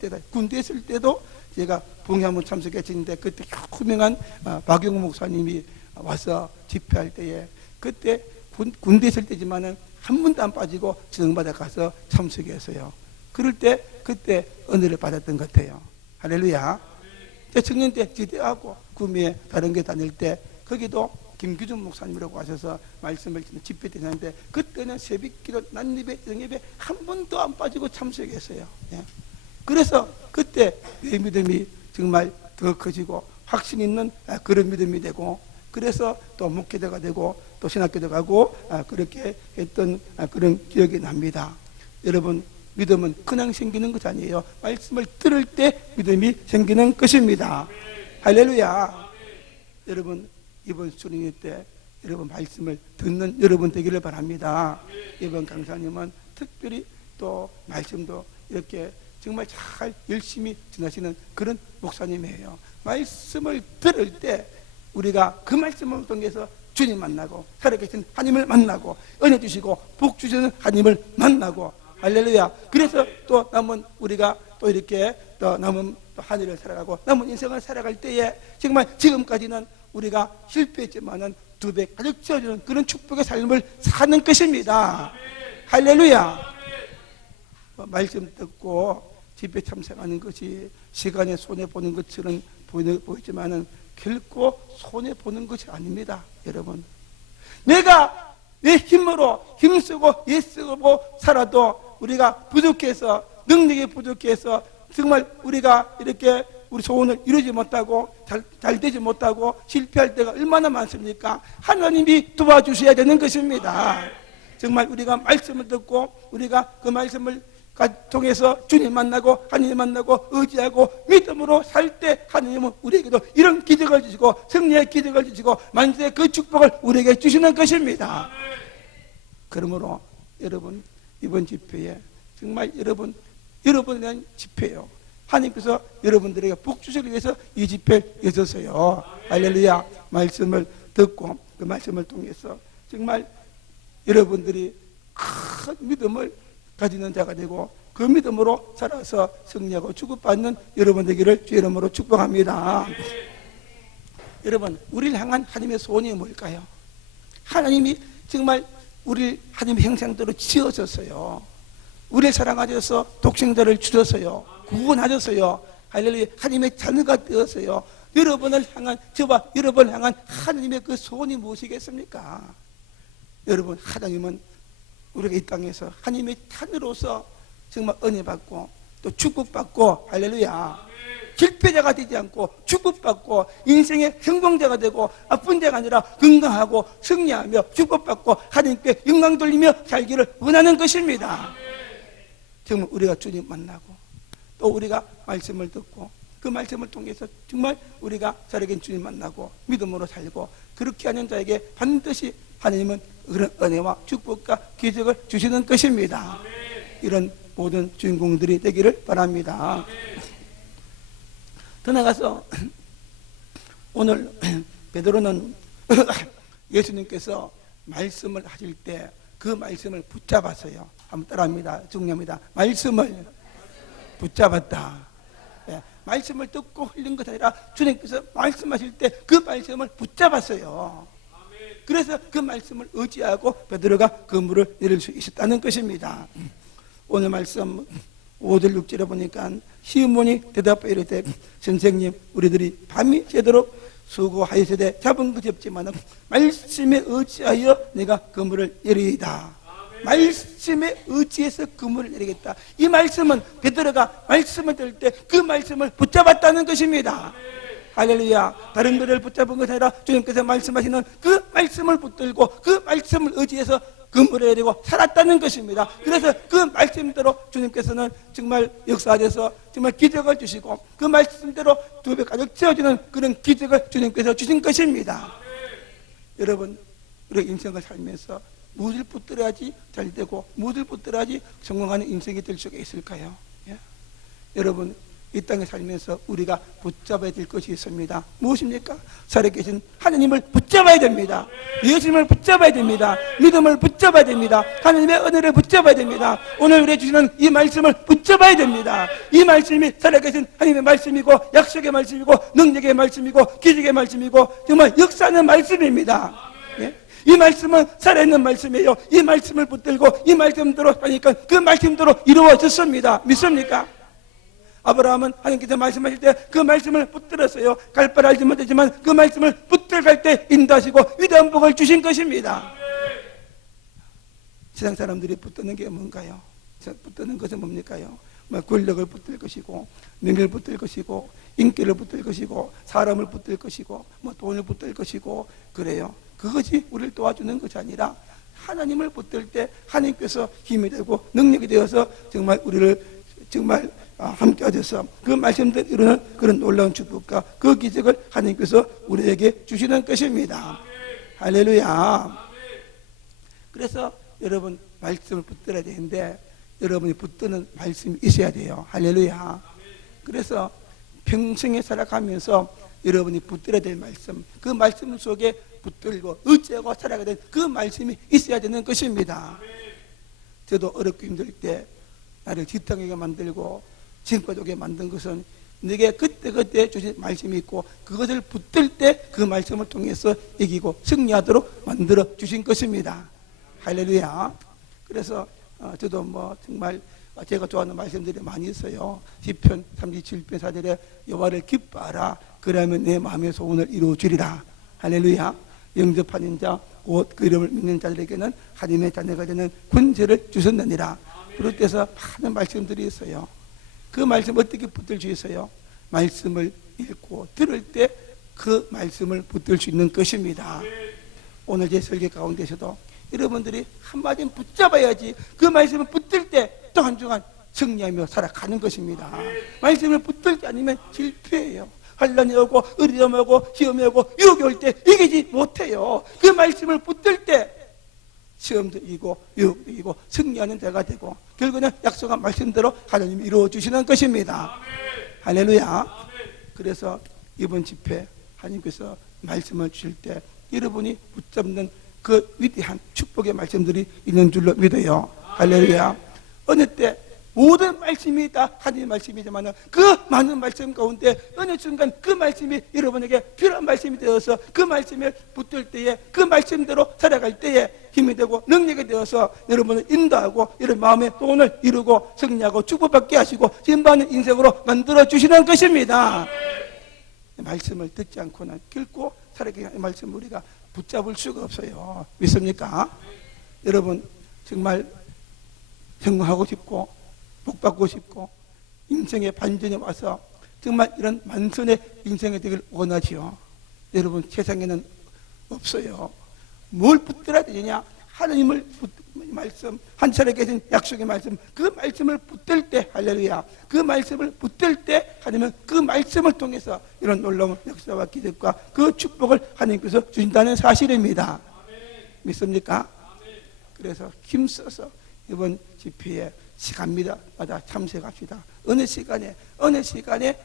때도 제가 부흥회 한번 참석했는데 그때 유명한 박용우 목사님이 와서 집회할 때에 그때 군대에 있을 때지만은 한 번도 안 빠지고 지정받아 가서 참석했어요. 그럴 때 그때 은혜를 받았던 것 같아요. 할렐루야. 청년 때 지대하고 구미에 다른 게 다닐 때 거기도 김규준 목사님이라고 하셔서 말씀을 집회 때 하는데 그때는 새벽기도 난예배 정예배 한 번도 안 빠지고 참석했어요. 예. 그래서 그때 내 믿음이 정말 더 커지고 확신 있는 그런 믿음이 되고 그래서 또 목회자가 되고 또 신학교도 가고 그렇게 했던 그런 기억이 납니다. 여러분 믿음은 그냥 생기는 것이 아니에요. 말씀을 들을 때 믿음이 생기는 것입니다. 할렐루야. 여러분 이번 수련회 때 여러분 말씀을 듣는 여러분 되기를 바랍니다. 이번 강사님은 특별히 또 말씀도 이렇게 정말 잘 열심히 전하시는 그런 목사님이에요. 말씀을 들을 때 우리가 그 말씀을 통해서 주님 만나고 살아계신 하나님을 만나고 은혜 주시고 복 주시는 하나님을 만나고 할렐루야. 그래서 또 남은 우리가 또 이렇게 또 남은 또 하늘을 살아가고 남은 인생을 살아갈 때에 정말 지금까지는 우리가 실패했지만은 두 배 가득 채워주는 그런 축복의 삶을 사는 것입니다. 할렐루야. 말씀 듣고 집회 참석하는 것이 시간에 손해보는 것처럼 보이지만은 결코 손해보는 것이 아닙니다. 여러분 내가 내 힘으로 힘쓰고 애쓰고 살아도 우리가 부족해서 능력이 부족해서 정말 우리가 이렇게 우리 소원을 이루지 못하고 잘 되지 못하고 실패할 때가 얼마나 많습니까? 하나님이 도와주셔야 되는 것입니다. 정말 우리가 말씀을 듣고 우리가 그 말씀을 통해서 주님 만나고 하나님 만나고 의지하고 믿음으로 살 때 하나님은 우리에게도 이런 기적을 주시고 승리의 기적을 주시고 만세의 그 축복을 우리에게 주시는 것입니다. 그러므로 여러분 이번 집회에 정말 여러분에 대한 집회예요. 하나님께서 여러분들에게 복 주시기 위해서 이 집회를 여셨어요. 할렐루야. 말씀을 듣고 그 말씀을 통해서 정말 여러분들이 큰 믿음을 가지는 자가 되고 그 믿음으로 살아서 승리하고 축복받는 여러분 되기를 주의 이름으로 축복합니다. 여러분 우리를 향한 하나님의 소원이 뭘까요? 하나님이 정말 우리를 하나님의 형상대로 지어줬어요. 우리를 사랑하셔서 독생자를 주셨어요. 구원하셨어요. 할렐루야. 하나님의 자녀가 되었어요. 여러분을 향한 저와 여러분을 향한 하나님의 그 소원이 무엇이겠습니까? 여러분 하나님은 우리가 이 땅에서 하나님의 자녀로서 정말 은혜 받고 또 축복받고 할렐루야. 실패자가 되지 않고 축복받고 인생의 성공자가 되고 아픈 자가 아니라 건강하고 승리하며 축복받고 하나님께 영광 돌리며 살기를 원하는 것입니다. 정말 우리가 주님 만나고 또 우리가 말씀을 듣고 그 말씀을 통해서 정말 우리가 살아계신 주님 만나고 믿음으로 살고 그렇게 하는 자에게 반드시 하나님은 그런 은혜와 축복과 기적을 주시는 것입니다. 이런 모든 주인공들이 되기를 바랍니다. 더 나가서 오늘 베드로는 예수님께서 말씀을 하실 때 그 말씀을 붙잡았어요. 한번 따라합니다. 중요합니다. 말씀을 붙잡았다. 예, 말씀을 듣고 흘린 것 아니라 주님께서 말씀하실 때 그 말씀을 붙잡았어요. 그래서 그 말씀을 의지하고 베드로가 그물을 내릴 수 있었다는 것입니다. 오늘 말씀 5절 6절에 보니까 시몬이 대답하여 이르되 선생님 우리들이 밤이 새도록 수고하였으되 잡은 것이 없지만 말씀에 의지하여 내가 그물을 내리이다. 말씀에 의지해서 그물을 내리겠다. 이 말씀은 베드로가 말씀을 들을 때 그 말씀을 붙잡았다는 것입니다. 할렐루야. 다른 것을 붙잡은 것이 아니라 주님께서 말씀하시는 그 말씀을 붙들고 그 말씀을 의지해서 그물에 내리고 살았다는 것입니다. 그래서 그 말씀대로 주님께서는 정말 역사하셔서 정말 기적을 주시고 그 말씀대로 두 배 가득 채워지는 그런 기적을 주님께서 주신 것입니다. 여러분, 우리 인생을 살면서 무엇을 붙들어야지 잘 되고 무엇을 붙들어야지 성공하는 인생이 될 수가 있을까요? 예? 여러분, 이 땅에 살면서 우리가 붙잡아야 될 것이 있습니다. 무엇입니까? 살아계신 하나님을 붙잡아야 됩니다. 예수님을 붙잡아야 됩니다. 믿음을 붙잡아야 됩니다. 하나님의 은혜를 붙잡아야 됩니다. 오늘 우리에게 주시는 이 말씀을 붙잡아야 됩니다. 이 말씀이 살아계신 하나님의 말씀이고 약속의 말씀이고 능력의 말씀이고 기적의 말씀이고 정말 역사하는 말씀입니다. 예? 이 말씀은 살아있는 말씀이에요. 이 말씀을 붙들고 이 말씀대로 하니까 그 말씀대로 이루어졌습니다. 믿습니까? 아브라함은 하나님께서 말씀하실 때 그 말씀을 붙들었어요. 갈 바를 알지 못했지만 그 말씀을 붙들갈 때 인도하시고 위대한 복을 주신 것입니다. 세상 사람들이 붙드는 게 뭔가요? 붙드는 것은 뭡니까요? 권력을 붙들 것이고 명예를 붙들 것이고 인기를 붙들 것이고 사람을 붙들 것이고 돈을 붙들 것이고 그래요. 그것이 우리를 도와주는 것이 아니라 하나님을 붙들 때 하나님께서 힘이 되고 능력이 되어서 정말 우리를 정말 함께 하셔서 그 말씀대로 이루는 그런 놀라운 축복과 그 기적을 하나님께서 우리에게 주시는 것입니다. 할렐루야. 그래서 여러분 말씀을 붙들어야 되는데 여러분이 붙드는 말씀이 있어야 돼요. 할렐루야. 그래서 평생에 살아가면서 여러분이 붙들어야 될 말씀, 그 말씀 속에 붙들고 의지하고 살아가야 될 그 말씀이 있어야 되는 것입니다. 저도 어렵고 힘들 때 나를 지팡이가 만들고 지금까지 오게 만든 것은 내게 그때그때 주신 말씀이 있고 그것을 붙들 때 그 말씀을 통해서 이기고 승리하도록 만들어 주신 것입니다. 할렐루야. 그래서 저도 정말 제가 좋아하는 말씀들이 많이 있어요. 시편 37편 4절에 여호와를 기뻐하라 그러면 내 마음의 소원을 이루어주리라. 할렐루야. 영접하는 자 곧 그 이름을 믿는 자들에게는 하나님의 자녀가 되는 권세를 주셨느니라. 그렇게해서 많은 말씀들이 있어요. 그 말씀 어떻게 붙들 수 있어요? 말씀을 읽고 들을 때 그 말씀을 붙들 수 있는 것입니다. 오늘 제 설교 가운데서도 여러분들이 한마디 붙잡아야지 그 말씀을 붙들 때 또 한 주간 승리하며 살아가는 것입니다. 말씀을 붙들 때 아니면 실패해요. 환난이 오고 어려움이 오고 시험이 오고 유혹이 올 때 이기지 못해요. 그 말씀을 붙들 때 시험도 이기고 유혹도 이기고 승리하는 자가 되고 결국은 약속한 말씀대로 하나님이 이루어주시는 것입니다. 할렐루야. 그래서 이번 집회 하나님께서 말씀을 주실 때 여러분이 붙잡는 그 위대한 축복의 말씀들이 있는 줄로 믿어요. 할렐루야. 어느 때 모든 말씀이 다 하나님의 말씀이지만 그 많은 말씀 가운데 어느 순간 그 말씀이 여러분에게 필요한 말씀이 되어서 그 말씀을 붙들 때에 그 말씀대로 살아갈 때에 힘이 되고 능력이 되어서 여러분을 인도하고 여러분 마음의 소원을 이루고 승리하고 축복받게 하시고 진보하는 인생으로 만들어주시는 것입니다. 말씀을 듣지 않고는 결코 살아가는 말씀을 우리가 붙잡을 수가 없어요. 믿습니까? 여러분 정말 성공하고 싶고 복받고 싶고 인생의 반전이 와서 정말 이런 만선의 인생이 되길 원하지요. 여러분 세상에는 없어요. 뭘 붙들어야 되느냐? 하나님을 말씀, 한 차례 계신 약속의 말씀, 그 말씀을 붙들 때 할렐루야. 그 말씀을 붙들 때 하나님은 그 말씀을 통해서 이런 놀라운 역사와 기적과 그 축복을 하나님께서 주신다는 사실입니다. 믿습니까? 그래서 힘써서 이번 집회에 시간마다 참석합시다. 어느 시간에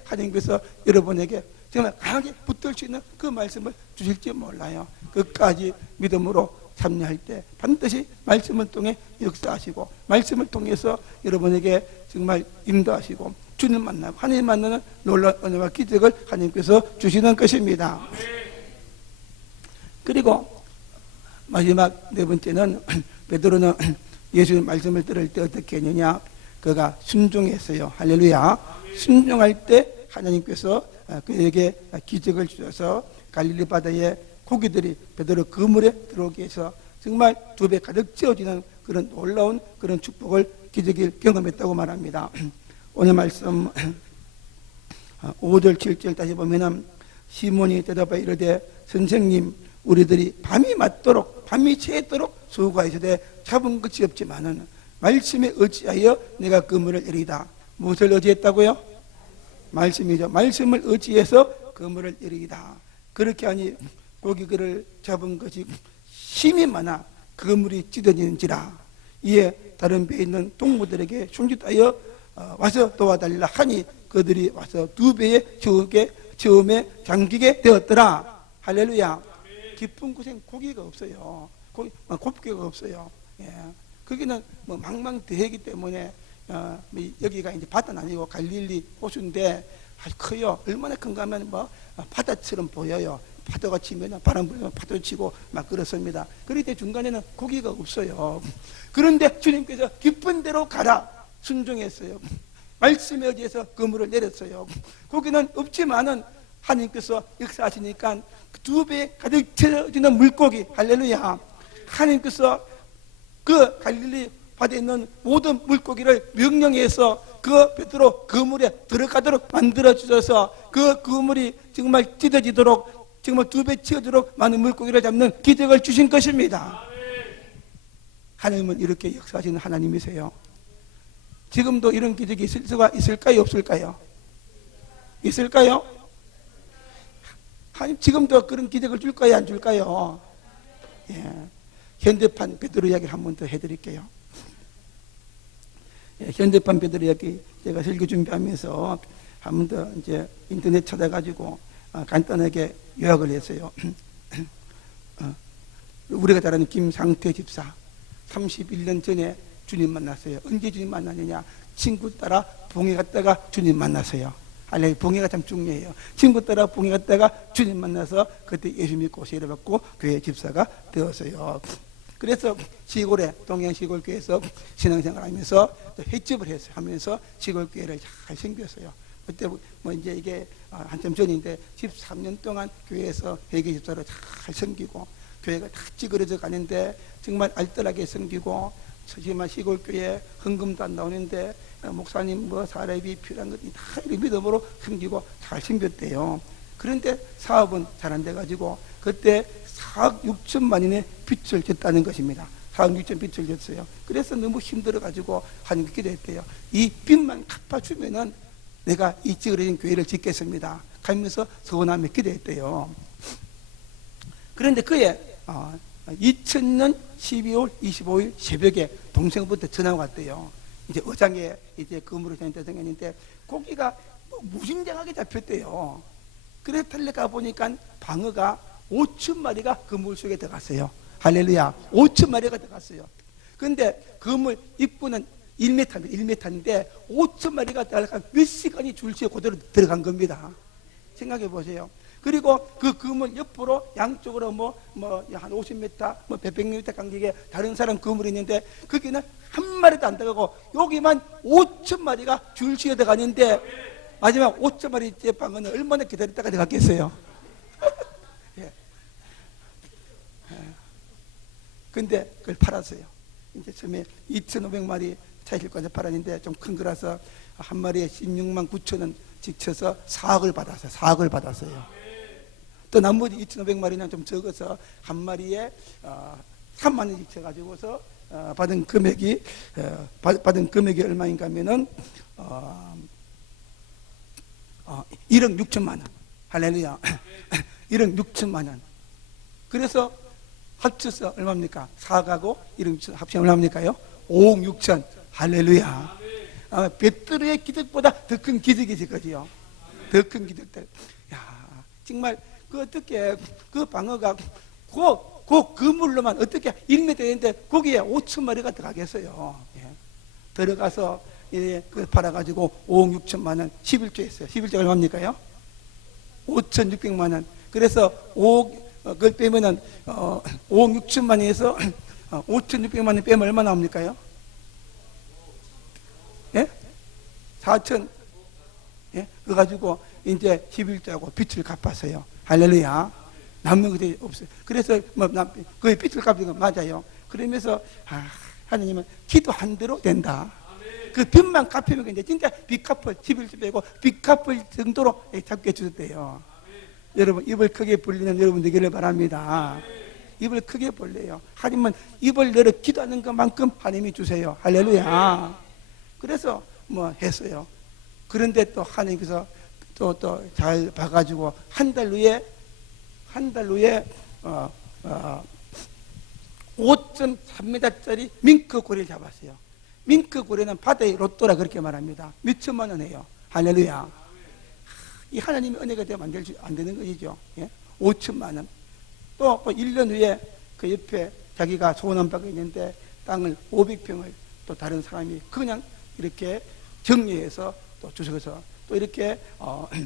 하나님께서 여러분에게 정말 강하게 붙들 수 있는 그 말씀을 주실지 몰라요. 끝까지 믿음으로 참여할 때 반드시 말씀을 통해 역사하시고 말씀을 통해서 여러분에게 정말 인도하시고 주님 만나고 하나님 만나는 놀라운 은혜와 기적을 하나님께서 주시는 것입니다. 그리고 마지막 네 번째는 베드로는 예수님 말씀을 들을 때 어떻게 했느냐? 그가 순종했어요. 할렐루야. 순종할 때 하나님께서 그에게 기적을 주셔서 갈릴리 바다에 고기들이 베드로 그물에 들어오게 해서 정말 2배 가득 채워지는 그런 놀라운 그런 축복을 기적을 경험했다고 말합니다. 오늘 말씀 5절 7절 다시 보면은 시몬이 대답하여 이르되 선생님 우리들이 밤이 새도록 수고하여되 잡은 것이 없지만은 말씀에 의지하여 내가 그물을 내리다. 무엇을 의지했다고요? 말씀이죠. 말씀을 의지해서 그물을 내리다. 그렇게 하니 고기를 잡은 것이 힘이 많아 그물이 찢어지는지라. 이에 다른 배에 있는 동무들에게 손짓하여 와서 도와달라 하니 그들이 와서 2배의 처음에 잠기게 되었더라. 할렐루야. 깊은 곳엔 고기가 없어요. 곱게가 없어요. 예. 거기는 뭐 망망대해이기 때문에 여기가 이제 바다는 아니고 갈릴리 호수인데 아주 커요. 얼마나 큰가 하면 뭐 바다처럼 보여요. 파도가 치면 바람 불면 파도 치고 막 그렇습니다. 그럴 때 중간에는 고기가 없어요. 그런데 주님께서 깊은 데로 가라 순종했어요. 말씀에 의해서 그물을 내렸어요. 고기는 없지만은 하나님께서 역사하시니까 2배 가득 채워지는 물고기. 할렐루야. 하나님께서 그 갈릴리 바다에 있는 모든 물고기를 명령해서 그 베드로 그물에 들어가도록 만들어 주셔서 그 그물이 정말 찢어지도록 정말 2배 채워지도록 많은 물고기를 잡는 기적을 주신 것입니다. 하나님은 이렇게 역사하시는 하나님이세요. 지금도 이런 기적이 있을 수가 있을까요? 없을까요? 있을까요? 하나님 지금도 그런 기적을 줄까요? 안 줄까요? 예. 현대판 베드로 이야기를 한 번 더 해드릴게요. 예, 현대판 베드로 이야기 제가 설교 준비하면서 한 번 더 이제 인터넷 찾아가지고 간단하게 요약을 했어요. 우리가 잘 아는 김상태 집사 31년 전에 주님 만났어요. 언제 주님 만났느냐? 친구 따라 봉에 갔다가 주님 만났어요. 아니, 봉해가 참 중요해요. 친구 따라 봉해 갔다가 주님 만나서 그때 예수 믿고 세례받고 교회 집사가 되었어요. 그래서 시골에 동양 시골교회에서 신앙생활하면서 횟집을 했어요. 하면서 시골교회를 잘 생겼어요. 그때 뭐 이제 이게 한참 전인데 13년 동안 교회에서 회계 집사로 잘 섬기고 교회가 다 찌그러져 가는데 정말 알뜰하게 섬기고 정말 시골교회 헌금도 안 나오는데 목사님 뭐 사례비 필요한 것이 다 이런 믿음으로 섬기고 잘 섬겼대요. 그런데 사업은 잘 안 돼가지고 그때 4억 6천만 원의 빚을 졌다는 것입니다. 4억 6천 빚을 졌어요. 그래서 너무 힘들어가지고 하나님께 기도했대요. 이 빚만 갚아주면은 내가 이 찌그러진 교회를 짓겠습니다. 가면서 서원하며 기도했대요. 그런데 그해 2000년 12월 25일 새벽에 동생부터 전화가 왔대요. 이제 어장에 이제 그물을 다녔는데 고기가 무진장하게 잡혔대요. 그래서 달려가 보니까 방어가 5천 마리가 그물 속에 들어갔어요. 할렐루야. 5천 마리가 들어갔어요. 그런데 그물 입구는 1m인데 5천 마리가 들어가 몇 시간이 줄지어 그대로 들어간 겁니다. 생각해 보세요. 그리고 그 그물 옆으로 양쪽으로 한 50m, 100m 간격에 다른 사람 그물이 있는데 거기는 한 마리도 안 들어가고 여기만 5천 마리가 줄지어 들어가는데 마지막 5천 마리째 방어는 얼마나 기다렸다가 들어갔겠어요. 예. 근데 그걸 팔았어요. 이제 처음에 2,500마리 차실까지 팔았는데 좀 큰 거라서 한 마리에 16만 9천 원 지쳐서 4억을 받았어요. 또 나머지 2,500마리는 좀 적어서 한 마리에 3만 원 지쳐가지고서 받은 금액이 얼마인가 하면은 1억 6천만 원. 할렐루야. 1억 6천만 원. 그래서 합쳐서 얼마입니까? 4억하고 1억 6천 합치면 얼마입니까요? 5억 6천. 할렐루야. 베드로의 기적보다 더 큰 기적이지, 그지요? 더 큰 기적들. 야, 정말 그 어떻게 그 방어가 그 그 그물로만 어떻게 1m 되는데 거기에 5천 마리가 들어가겠어요. 예. 들어가서 그 팔아가지고 5억 6천만 원 11조 했어요. 11조가 얼마입니까요? 5,600만 원. 그래서 5억 그걸 빼면은 5억 6천만 원에서 5,600만 원 빼면 얼마 나옵니까요? 예? 4천. 예? 그거 가지고 이제 11조하고 빚을 갚았어요. 할렐루야. 남는 것이 없어요. 그래서 그 빚을 갚는 건 맞아요. 그러면서 하나님은 기도한 대로 된다. 그 빚만 갚으면 이제 진짜 빚 갚을 11조 빼고 빚 갚을 정도로 잡게 해주셨대요. 여러분 입을 크게 벌리는 여러분 되기를 바랍니다. 입을 크게 벌려요. 하나님은 입을 열어 기도하는 것만큼 하나님이 주세요. 할렐루야. 그래서 뭐 했어요. 그런데 또 하나님께서 또 잘 봐가지고 한 달 후에 5.3m짜리 밍크 고래를 잡았어요. 밍크 고래는 바다의 로또라 그렇게 말합니다. 몇 천만 원 해요. 할렐루야. 이 하나님의 은혜가 되면 안 되는 것이죠. 예? 5천만 원. 또 1년 후에 그 옆에 자기가 소원한 바가 있는데 땅을 500평을 또 다른 사람이 그냥 이렇게 정리해서 또 주셔서 또 이렇게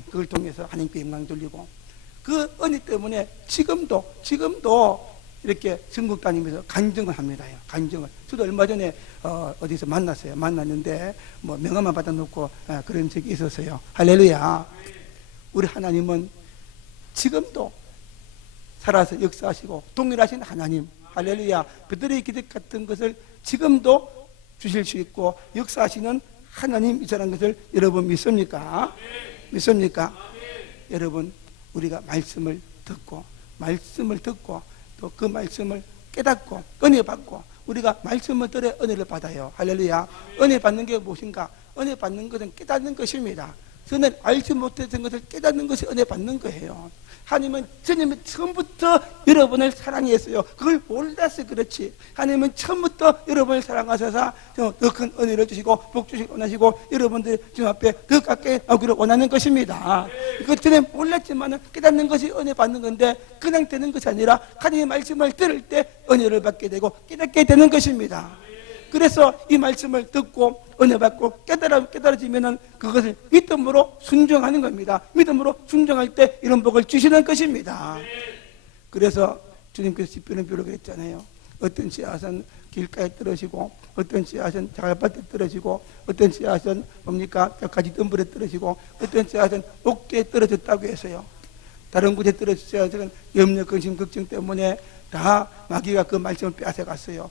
그걸 통해서 하나님께 영광 돌리고 그 은혜 때문에 지금도 이렇게 전국 다니면서 간증을 합니다. 간증을. 저도 얼마 전에 어디서 만났어요. 만났는데 뭐 명함만 받아놓고 그런 적이 있었어요. 할렐루야. 우리 하나님은 지금도 살아서 역사하시고 동일하신 하나님. 할렐루야. 베드로의 기적 같은 것을 지금도 주실 수 있고 역사하시는 하나님이라는 것을 여러분 믿습니까? 믿습니까? 여러분 우리가 말씀을 듣고 또 그 말씀을 깨닫고 은혜 받고 우리가 말씀을 들어 은혜를 받아요. 할렐루야. 은혜 받는 게 무엇인가? 은혜 받는 것은 깨닫는 것입니다. 저는 알지 못했던 것을 깨닫는 것이 은혜 받는 거예요. 하나님은 주님은 처음부터 여러분을 사랑했어요. 그걸 몰라서 그렇지. 하나님은 처음부터 여러분을 사랑하셔서 더 큰 은혜를 주시고 복 주시기 원하시고 여러분들 주님 앞에 더 가까이 나오기를 원하는 것입니다. 그걸 전에 몰랐지만 깨닫는 것이 은혜 받는 건데 그냥 되는 것이 아니라 하나님의 말씀을 들을 때 은혜를 받게 되고 깨닫게 되는 것입니다. 그래서 이 말씀을 듣고 은혜 받고 깨달아지면은 그것을 믿음으로 순종하는 겁니다. 믿음으로 순종할 때 이런 복을 주시는 것입니다. 그래서 주님께서 시편은 비로 그랬잖아요. 어떤 씨앗은 길가에 떨어지고 어떤 씨앗은 자갈밭에 떨어지고 어떤 씨앗은 뭡니까 벽까지 덤불에 떨어지고 어떤 씨앗은 옥대에 떨어졌다고 했어요. 다른 곳에 떨어진 씨앗은 염려 근심 걱정 때문에 다 마귀가 그 말씀을 빼앗아갔어요.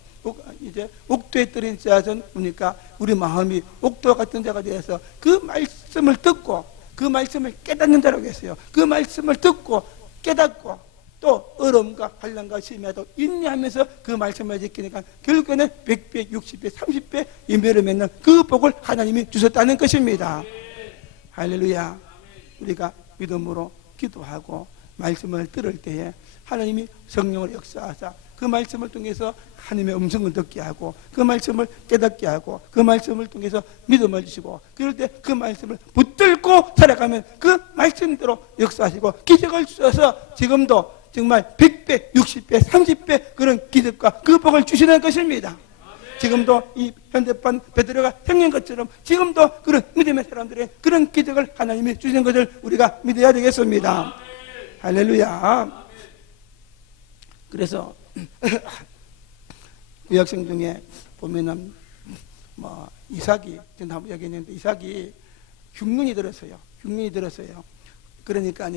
이제 옥도에 떨어진 씨앗은 뭡니까 우리 마음이 옥도와 같은 자가 되어서 그 말씀을 듣고 그 말씀을 깨닫는 자라고 했어요. 그 말씀을 듣고 깨닫고 또 어려움과 환난과 시험에도 인내하면서 그 말씀을 지키니까 결국에는 100배, 60배, 30배 인배를 맺는 그 복을 하나님이 주셨다는 것입니다. 할렐루야. 우리가 믿음으로 기도하고 말씀을 들을 때에 하나님이 성령을 역사하사 그 말씀을 통해서 하나님의 음성을 듣게 하고 그 말씀을 깨닫게 하고 그 말씀을 통해서 믿음을 주시고 그럴 때 그 말씀을 붙들고 살아가면 그 말씀대로 역사하시고 기적을 주셔서 지금도 정말 100배, 60배, 30배 그런 기적과 그 복을 주시는 것입니다. 지금도 이 현대판 베드로가 생긴 것처럼 지금도 그런 믿음의 사람들의 그런 기적을 하나님이 주시는 것을 우리가 믿어야 되겠습니다. 할렐루야. 그래서 구약성 중에 보면은 뭐 이삭이 지금 한번 얘기했는데 이삭이 흉년이 들었어요. 흉년이 들었어요. 그러니까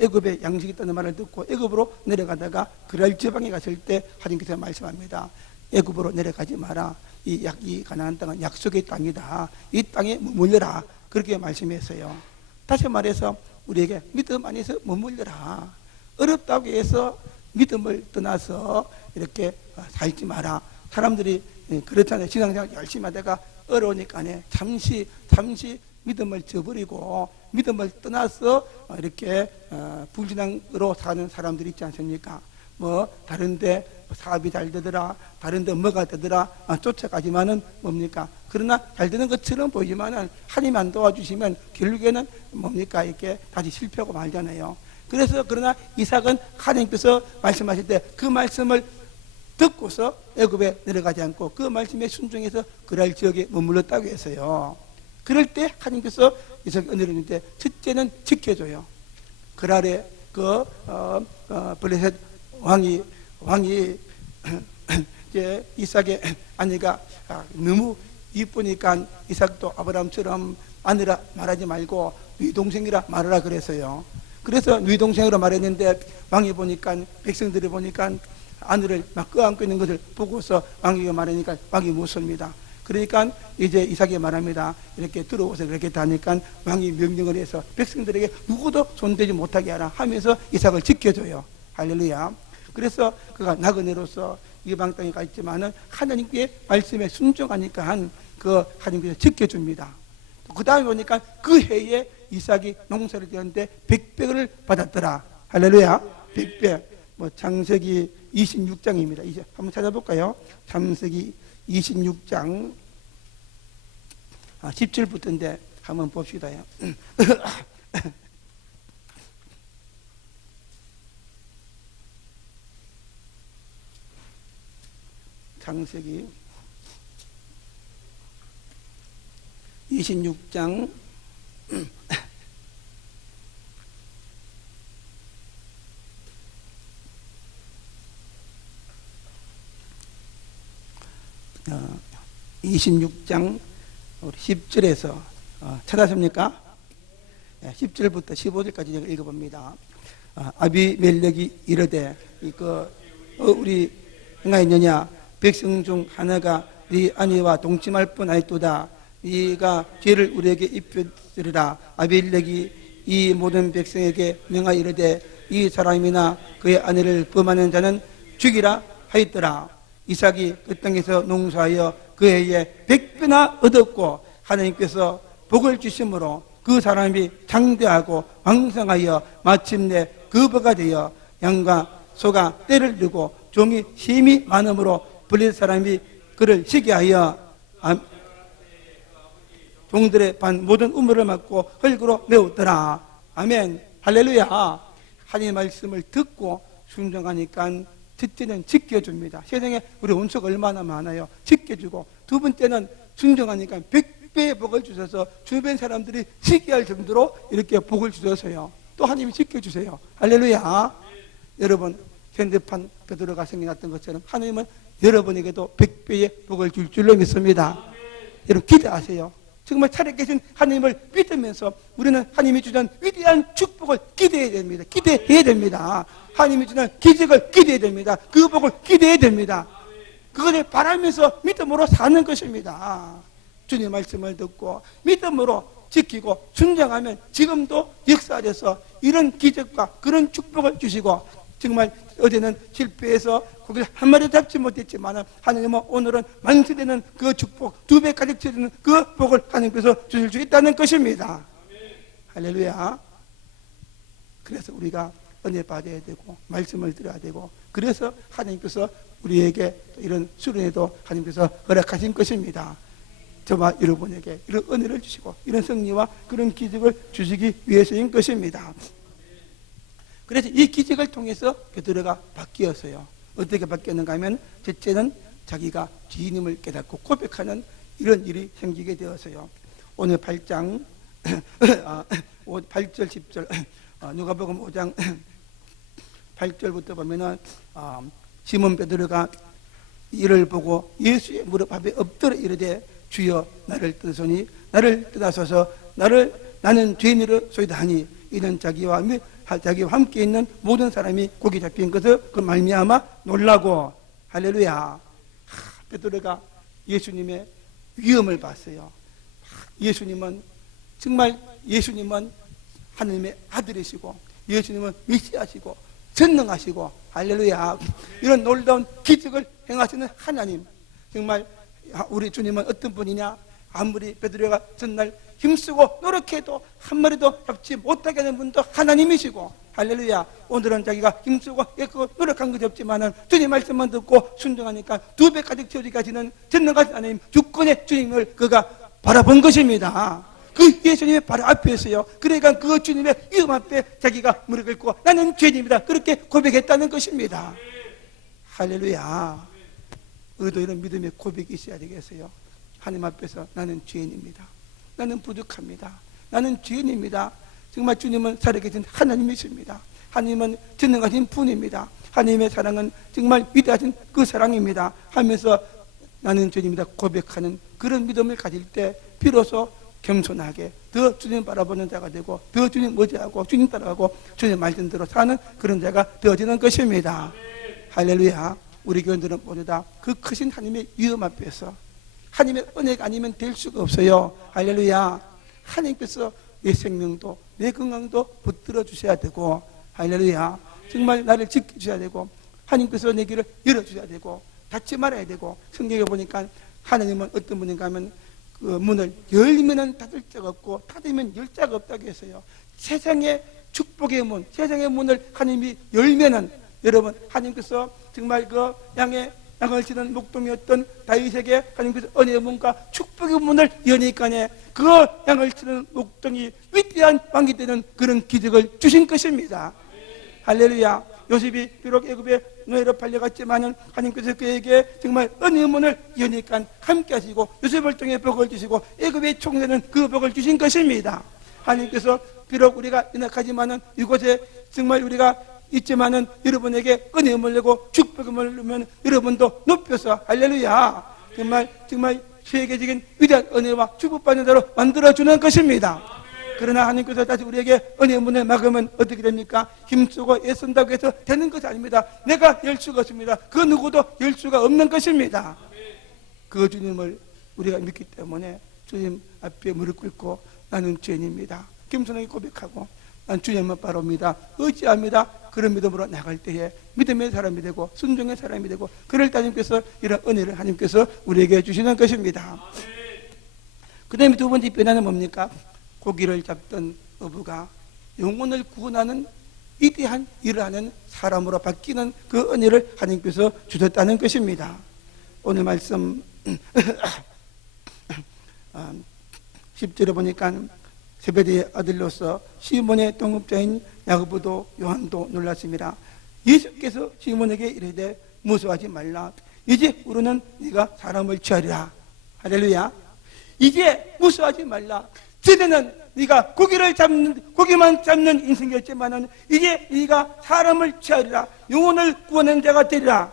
애굽에 양식이 있다는 말을 듣고 애굽으로 내려가다가 그랄 지방에 갔을 때 하나님께서 말씀합니다. 애굽으로 내려가지 마라. 이 가나안 땅은 약속의 땅이다. 이 땅에 머물러라. 그렇게 말씀했어요. 다시 말해서 우리에게 믿음 안에서 머물러라. 어렵다고 해서 믿음을 떠나서 이렇게 살지 마라. 사람들이 그렇잖아요. 신앙생활 열심히 하다가 어려우니까 잠시 믿음을 저버리고 믿음을 떠나서 이렇게 불신앙으로 사는 사람들이 있지 않습니까? 뭐 다른데 사업이 잘 되더라, 다른데 뭐가 되더라 쫓아가지만은 뭡니까? 그러나 잘 되는 것처럼 보이지만은 하나님 안 도와주시면 결국에는 뭡니까? 이렇게 다시 실패하고 말잖아요. 그래서 그러나 이삭은 하나님께서 말씀하실 때 그 말씀을 듣고서 애굽에 내려가지 않고 그 말씀에 순종해서 그랄 지역에 머물렀다고 했어요. 그럴 때 하나님께서 이삭의 은혜를 주는데 첫째는 지켜줘요. 그랄에 블레셋 왕이 이제 이삭의 아내가 너무 이쁘니까 이삭도 아브라함처럼 아내라 말하지 말고 네 동생이라 말하라 그래서요. 그래서 네 동생으로 말했는데 왕이 보니까 백성들이 보니까 아내를 막 끄안고 있는 것을 보고서 왕에게 말하니까 왕이 묻습니다. 그러니까 이제 이삭이 말합니다. 이렇게 들어오서 그렇게 하니까 왕이 명령을 해서 백성들에게 누구도 손대지 못하게 하라 하면서 이삭을 지켜줘요. 할렐루야. 그래서 그가 나그네로서 이방 땅에 가 있지만은 하나님께 말씀에 순종하니까 그 하나님께서 지켜줍니다. 그 다음에 보니까 그 해에 이삭이 농사를 지었는데 100배를 받았더라. 할렐루야. 100배. 창세기 26장입니다. 이제 한번 찾아볼까요? 창세기 26장 17부터인데 한번 봅시다요. 창세기 26장 26장 10절에서 찾았습니까? 10절부터 15절까지 읽어봅니다. 아비멜렉이 이르되 우리 행하 있느냐 백성 중 하나가 네 아내와 동침할 뻔하였도다. 네가 죄를 우리에게 입혔으리라. 아비멜렉이 이 모든 백성에게 명하여 이르되 이 사람이나 그의 아내를 범하는 자는 죽이라 하였더라. 이삭이 그 땅에서 농사하여 그 해에 100배나 얻었고 하나님께서 복을 주심으로 그 사람이 장대하고 왕성하여 마침내 그 부가 되어 양과 소가 떼를 두고 종이 심히 많음으로 블레셋 사람이 그를 시기하여 종들의 반 모든 우물을 막고 흙으로 메웠더라. 아멘. 할렐루야. 하나님의 말씀을 듣고 순종하니까 첫째는 지켜줍니다. 세상에 우리 원수가 얼마나 많아요. 지켜주고 두 번째는 순종하니까 100배의 복을 주셔서 주변 사람들이 시기할 정도로 이렇게 복을 주셔서요. 또 하나님이 지켜주세요. 할렐루야. 여러분 현대판 베드로가 생겨났던 것처럼 하나님은 여러분에게도 100배의 복을 줄 줄로 믿습니다. 여러분 기대하세요. 정말 살아계신 하나님을 믿으면서 우리는 하나님이 주는 위대한 축복을 기대해야 됩니다. 기대해야 됩니다. 하나님이 주는 기적을 기대해야 됩니다. 그 복을 기대해야 됩니다. 그것을 바라면서 믿음으로 사는 것입니다. 주님 말씀을 듣고 믿음으로 지키고 순종하면 지금도 역사에서 이런 기적과 그런 축복을 주시고 정말 어제는 실패해서 고기를 한 마리도 잡지 못했지만 하나님은 오늘은 만세되는 그 축복 2배 가득 채우는 그 복을 하나님께서 주실 수 있다는 것입니다. 할렐루야. 그래서 우리가 은혜 받아야 되고 말씀을 들어야 되고 그래서 하나님께서 우리에게 이런 수련회도 하나님께서 허락하신 것입니다. 저와 여러분에게 이런 은혜를 주시고 이런 승리와 그런 기적을 주시기 위해서인 것입니다. 그래서 이 기적을 통해서 베드로가 바뀌었어요. 어떻게 바뀌었는가 하면 첫째는 자기가 주님을 깨닫고 고백하는 이런 일이 생기게 되었어요. 오늘 8장 8절 10절 누가복음 5장 8절부터 보면은 시몬 베드로가 이를 보고 예수의 무릎 앞에 엎드려 이르되 주여 나를 떠소니 나를 떠나소서 나는 죄인이라 소이다하니 이는 자기와 함께 있는 모든 사람이 고기 잡힌 것을 그 말미암아 놀라고. 할렐루야. 베드로가 예수님의 위엄을 봤어요. 예수님은 하나님의 아들이시고 예수님은 메시아시고 전능하시고 할렐루야. 이런 놀라운 기적을 행하시는 하나님. 정말 우리 주님은 어떤 분이냐? 아무리 베드로가 전날 힘쓰고 노력해도 한 마리도 잡지 못하게 하는 분도 하나님이시고 할렐루야. 오늘은 자기가 힘쓰고 노력한 것이 없지만 주님 말씀만 듣고 순종하니까 2배 가득 채워지게 하시는 전능하신 하나님 주권의 주님을 그가 바라본 것입니다. 그 예수님의 바로 앞에서요. 그러니까 그 주님의 이름 앞에 자기가 무릎 꿇고 나는 죄인입니다. 그렇게 고백했다는 것입니다. 할렐루야. 우리도 이런 믿음의 고백이 있어야 되겠어요. 하나님 앞에서 나는 죄인입니다. 나는 부족합니다. 나는 죄인입니다. 정말 주님은 살아계신 하나님이십니다. 하나님은 전능하신 분입니다. 하나님의 사랑은 정말 위대하신 그 사랑입니다 하면서 나는 죄인입니다 고백하는 그런 믿음을 가질 때 비로소 겸손하게 더 주님 바라보는 자가 되고 더 주님 의지하고 주님 따라가고 주님 말씀 대로 사는 그런 자가 되어지는 것입니다. 할렐루야. 우리 교인들은 모두 다 그 크신 하나님의 위엄 앞에서 하나님의 은혜가 아니면 될 수가 없어요. 할렐루야. 하나님께서 내 생명도 내 건강도 붙들어 주셔야 되고, 할렐루야. 정말 나를 지켜주셔야 되고, 하나님께서 내 길을 열어주셔야 되고, 닫지 말아야 되고. 성경에 보니까 하나님은 어떤 분인가 하면 그 문을 열면은 닫을 자가 없고 닫으면 열 자가 없다고 했어요. 세상의 축복의 문, 세상의 문을 하나님이 열면은, 여러분, 하나님께서 정말 그 양을 치는 목동이었던 다윗에게 하나님께서 은혜의 문과 축복의 문을 여니까 그 양을 치는 목동이 위대한 왕이 되는 그런 기적을 주신 것입니다. 할렐루야. 요셉이 비록 애굽의 노예로 팔려갔지만은 하나님께서 그에게 정말 은혜의 문을 여니까 함께 하시고 요셉을 통해 복을 주시고 애굽의 총리는 그 복을 주신 것입니다. 하나님께서 비록 우리가 연약하지만은 이곳에 정말 우리가 있지만은 여러분에게 은혜를 내고 축복을 내면 여러분도 높여서 할렐루야 정말 세계적인 위대한 은혜와 축복받는 자로 만들어주는 것입니다. 그러나 하나님께서 다시 우리에게 은혜의 문을 막으면 어떻게 됩니까? 힘쓰고 애쓴다고 해서 되는 것이 아닙니다. 내가 열 수가 없습니다. 그 누구도 열 수가 없는 것입니다. 그 주님을 우리가 믿기 때문에 주님 앞에 무릎 꿇고 나는 죄인입니다 겸손하게 고백하고 난 주님만 바라옵니다 의지합니다. 그런 믿음으로 나갈 때에 믿음의 사람이 되고 순종의 사람이 되고 그럴 때 하나님께서 이런 은혜를 하나님께서 우리에게 주시는 것입니다. 그 다음에 두 번째 변화는 뭡니까? 고기를 잡던 어부가 영혼을 구원하는 위대한 일을 하는 사람으로 바뀌는 그 은혜를 하나님께서 주셨다는 것입니다. 오늘 말씀 10절에 보니까 세베대의 아들로서 시몬의 동업자인 야고보도 요한도 놀랐습니다. 예수께서 시몬에게 이르되 무서워하지 말라. 이제 우리는 네가 사람을 취하리라. 할렐루야. 이제 무서워하지 말라. 전에는 네가 고기만 잡는 인생이었지만은 이제 네가 사람을 취하리라. 영혼을 구원하는 자가 되리라.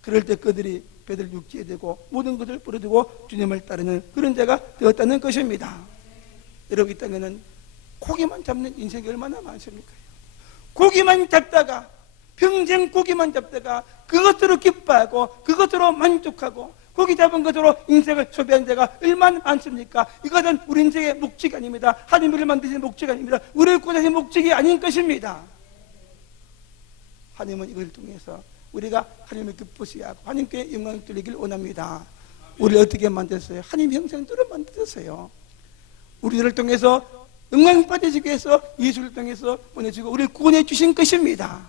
그럴 때 그들이 배를 육지에 대고 모든 것을 버려두고 주님을 따르는 그런 자가 되었다는 것입니다. 여러분, 이 땅에는 고기만 잡는 인생이 얼마나 많습니까? 고기만 잡다가 평생 고기만 잡다가 그것으로 기뻐하고 그것으로 만족하고 고기 잡은 것으로 인생을 소비한 자가 얼마나 많습니까? 이것은 우리 인생의 목적이 아닙니다. 하나님을 만드신 목적이 아닙니다. 우리를 구원하신 목적이 아닌 것입니다. 하나님은 이걸 통해서 우리가 하나님을 기쁘시게 하고 하나님께 영광을 돌리길 원합니다. 우리를 어떻게 만드셨어요? 하나님 형상대로 만드셨어요. 우리들을 통해서 영광 받으시기 위해서 예수를 통해서 보내주고 우리를 구원해 주신 것입니다.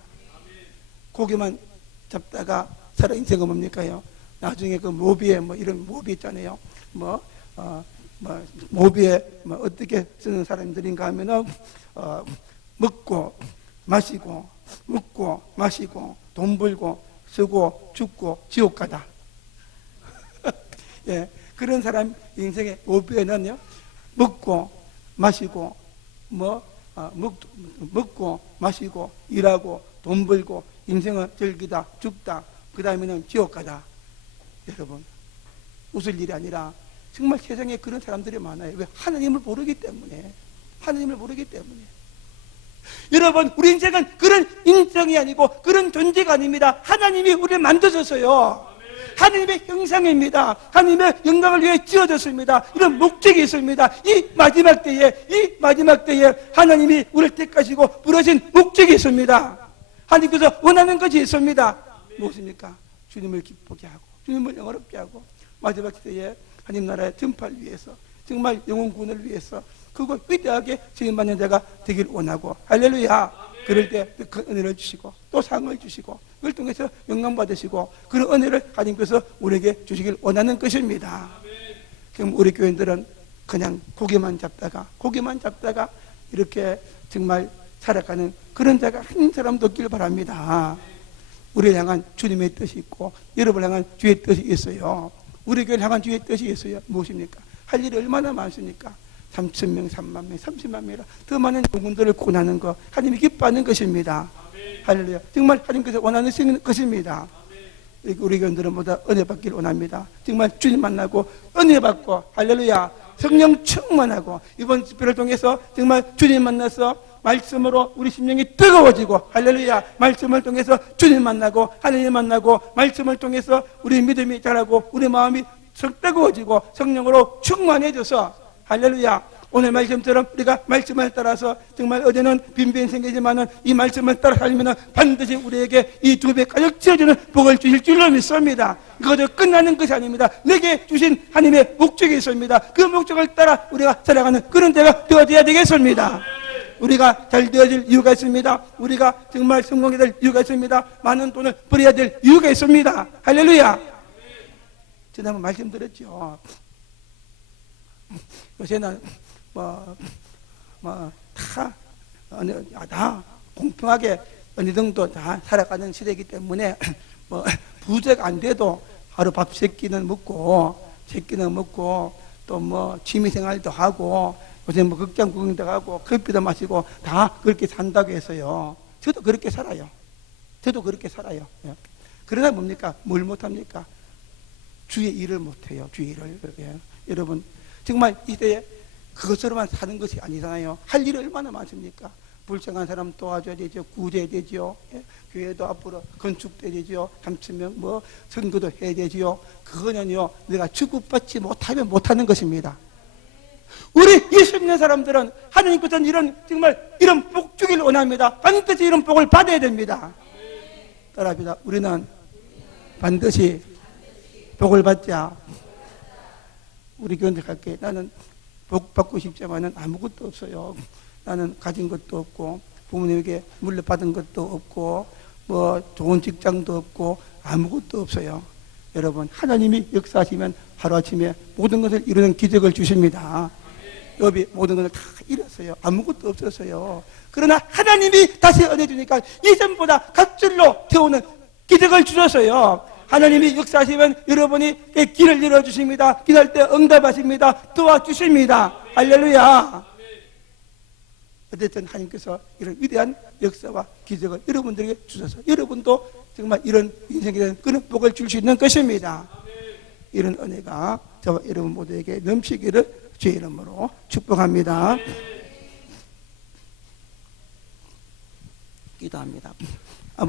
고기만 잡다가 살아 인생은 뭡니까요? 나중에 그 모비에 이런 모비 있잖아요. 모비에 어떻게 쓰는 사람들인가 하면은 먹고 마시고 돈 벌고 쓰고 죽고 지옥 가다. 예, 그런 사람 인생의 모비에는요. 먹고 마시고 먹고 마시고 일하고 돈 벌고 인생을 즐기다 죽다 그 다음에는 지옥 가다. 여러분, 웃을 일이 아니라 정말 세상에 그런 사람들이 많아요. 왜? 하나님을 모르기 때문에. 여러분, 우리 인생은 그런 인생이 아니고 그런 존재가 아닙니다. 하나님이 우리를 만드셨어요. 하나님의 형상입니다. 하나님의 영광을 위해 지어졌습니다. 이런 목적이 있습니다. 이 마지막 때에 하나님이 우리를 택하시고 부르신 목적이 있습니다. 하나님께서 원하는 것이 있습니다. 무엇입니까? 주님을 기쁘게 하고 주님을 영화롭게 하고 마지막 때에 하나님 나라의 전파를 위해서 정말 영혼 구원을 위해서 그거 위대하게 주님받는 자가 되길 원하고 할렐루야. 그럴 때 그 은혜를 주시고 또 상을 주시고 그걸 통해서 영광 받으시고 그런 은혜를 하나님께서 우리에게 주시길 원하는 것입니다. 그럼 우리 교인들은 그냥 고기만 잡다가 이렇게 정말 살아가는 그런 자가 한 사람도 없길 바랍니다. 우리를 향한 주님의 뜻이 있고 여러분을 향한 주의 뜻이 있어요. 우리 교회를 향한 주의 뜻이 있어요. 무엇입니까? 할 일이 얼마나 많습니까? 3,000명, 3만 명, 30만 명이라 더 많은 영혼들을 구원하는 것, 하나님이 기뻐하는 것입니다. 할렐루야. 정말 하나님께서 원하는 것입니다. 우리 교인들은 모두 은혜 받기를 원합니다. 정말 주님 만나고 은혜 받고 할렐루야 성령 충만하고 이번 집회를 통해서 정말 주님 만나서 말씀으로 우리 심령이 뜨거워지고 할렐루야 말씀을 통해서 주님 만나고 하나님 만나고 말씀을 통해서 우리 믿음이 자라고 우리 마음이 뜨거워지고 성령으로 충만해져서 할렐루야 오늘 말씀처럼 우리가 말씀을 따라서 정말 어제는 빈빈 생기지만은 이 말씀을 따라 살면 반드시 우리에게 이 2배 가득 채워주는 복을 주실 줄로 믿습니다. 이것도 끝나는 것이 아닙니다. 내게 주신 하나님의 목적이 있습니다. 그 목적을 따라 우리가 살아가는 그런 때가 되어야 되겠습니다. 우리가 잘 되어질 이유가 있습니다. 우리가 정말 성공해야 될 이유가 있습니다. 많은 돈을 벌어야 될 이유가 있습니다. 할렐루야. 지난번 말씀드렸죠. 요새는 다 공평하게 어느 정도 다 살아가는 시대이기 때문에 부자가 안 돼도 하루 밥 3끼는 먹고 또 취미생활도 하고 요새 극장 구경도 가고 커피도 마시고 다 그렇게 산다고 해서요. 저도 그렇게 살아요. 예. 그러다 뭡니까? 뭘 못합니까? 주의 일을 못해요. 주의 일을. 예. 여러분 정말 이때에 그것으로만 사는 것이 아니잖아요. 할 일이 얼마나 많습니까? 불쌍한 사람 도와줘야 되죠. 구제해야 되죠. 예? 교회도 앞으로 건축돼야 되죠. 3,000명 선거도 해야 되죠. 그거는요 내가 주급받지 못하면 못하는 것입니다. 우리 예수 믿는 사람들은 하나님께서는 이런 복 주기를 원합니다. 반드시 이런 복을 받아야 됩니다. 따라합니다. 우리는 반드시 복을 받자. 우리 교인들 갈게. 나는 복 받고 싶지만은 아무것도 없어요. 나는 가진 것도 없고 부모님에게 물려받은 것도 없고 좋은 직장도 없고 아무것도 없어요. 여러분 하나님이 역사하시면 하루아침에 모든 것을 이루는 기적을 주십니다. 여비 모든 것을 다 잃었어요. 아무것도 없었어요. 그러나 하나님이 다시 은혜 주니까 이전보다 갑줄로 태우는 기적을 주셨어요. 하나님이 역사하시면 여러분이 길을 열어주십니다. 기도할 때 응답하십니다. 도와주십니다. 할렐루야. 어쨌든 하나님께서 이런 위대한 역사와 기적을 여러분들에게 주셔서 여러분도 정말 이런 인생에 대한 그런 복을 줄 수 있는 것입니다. 이런 은혜가 저와 여러분 모두에게 넘치기를 주의 이름으로 축복합니다. 기도합니다.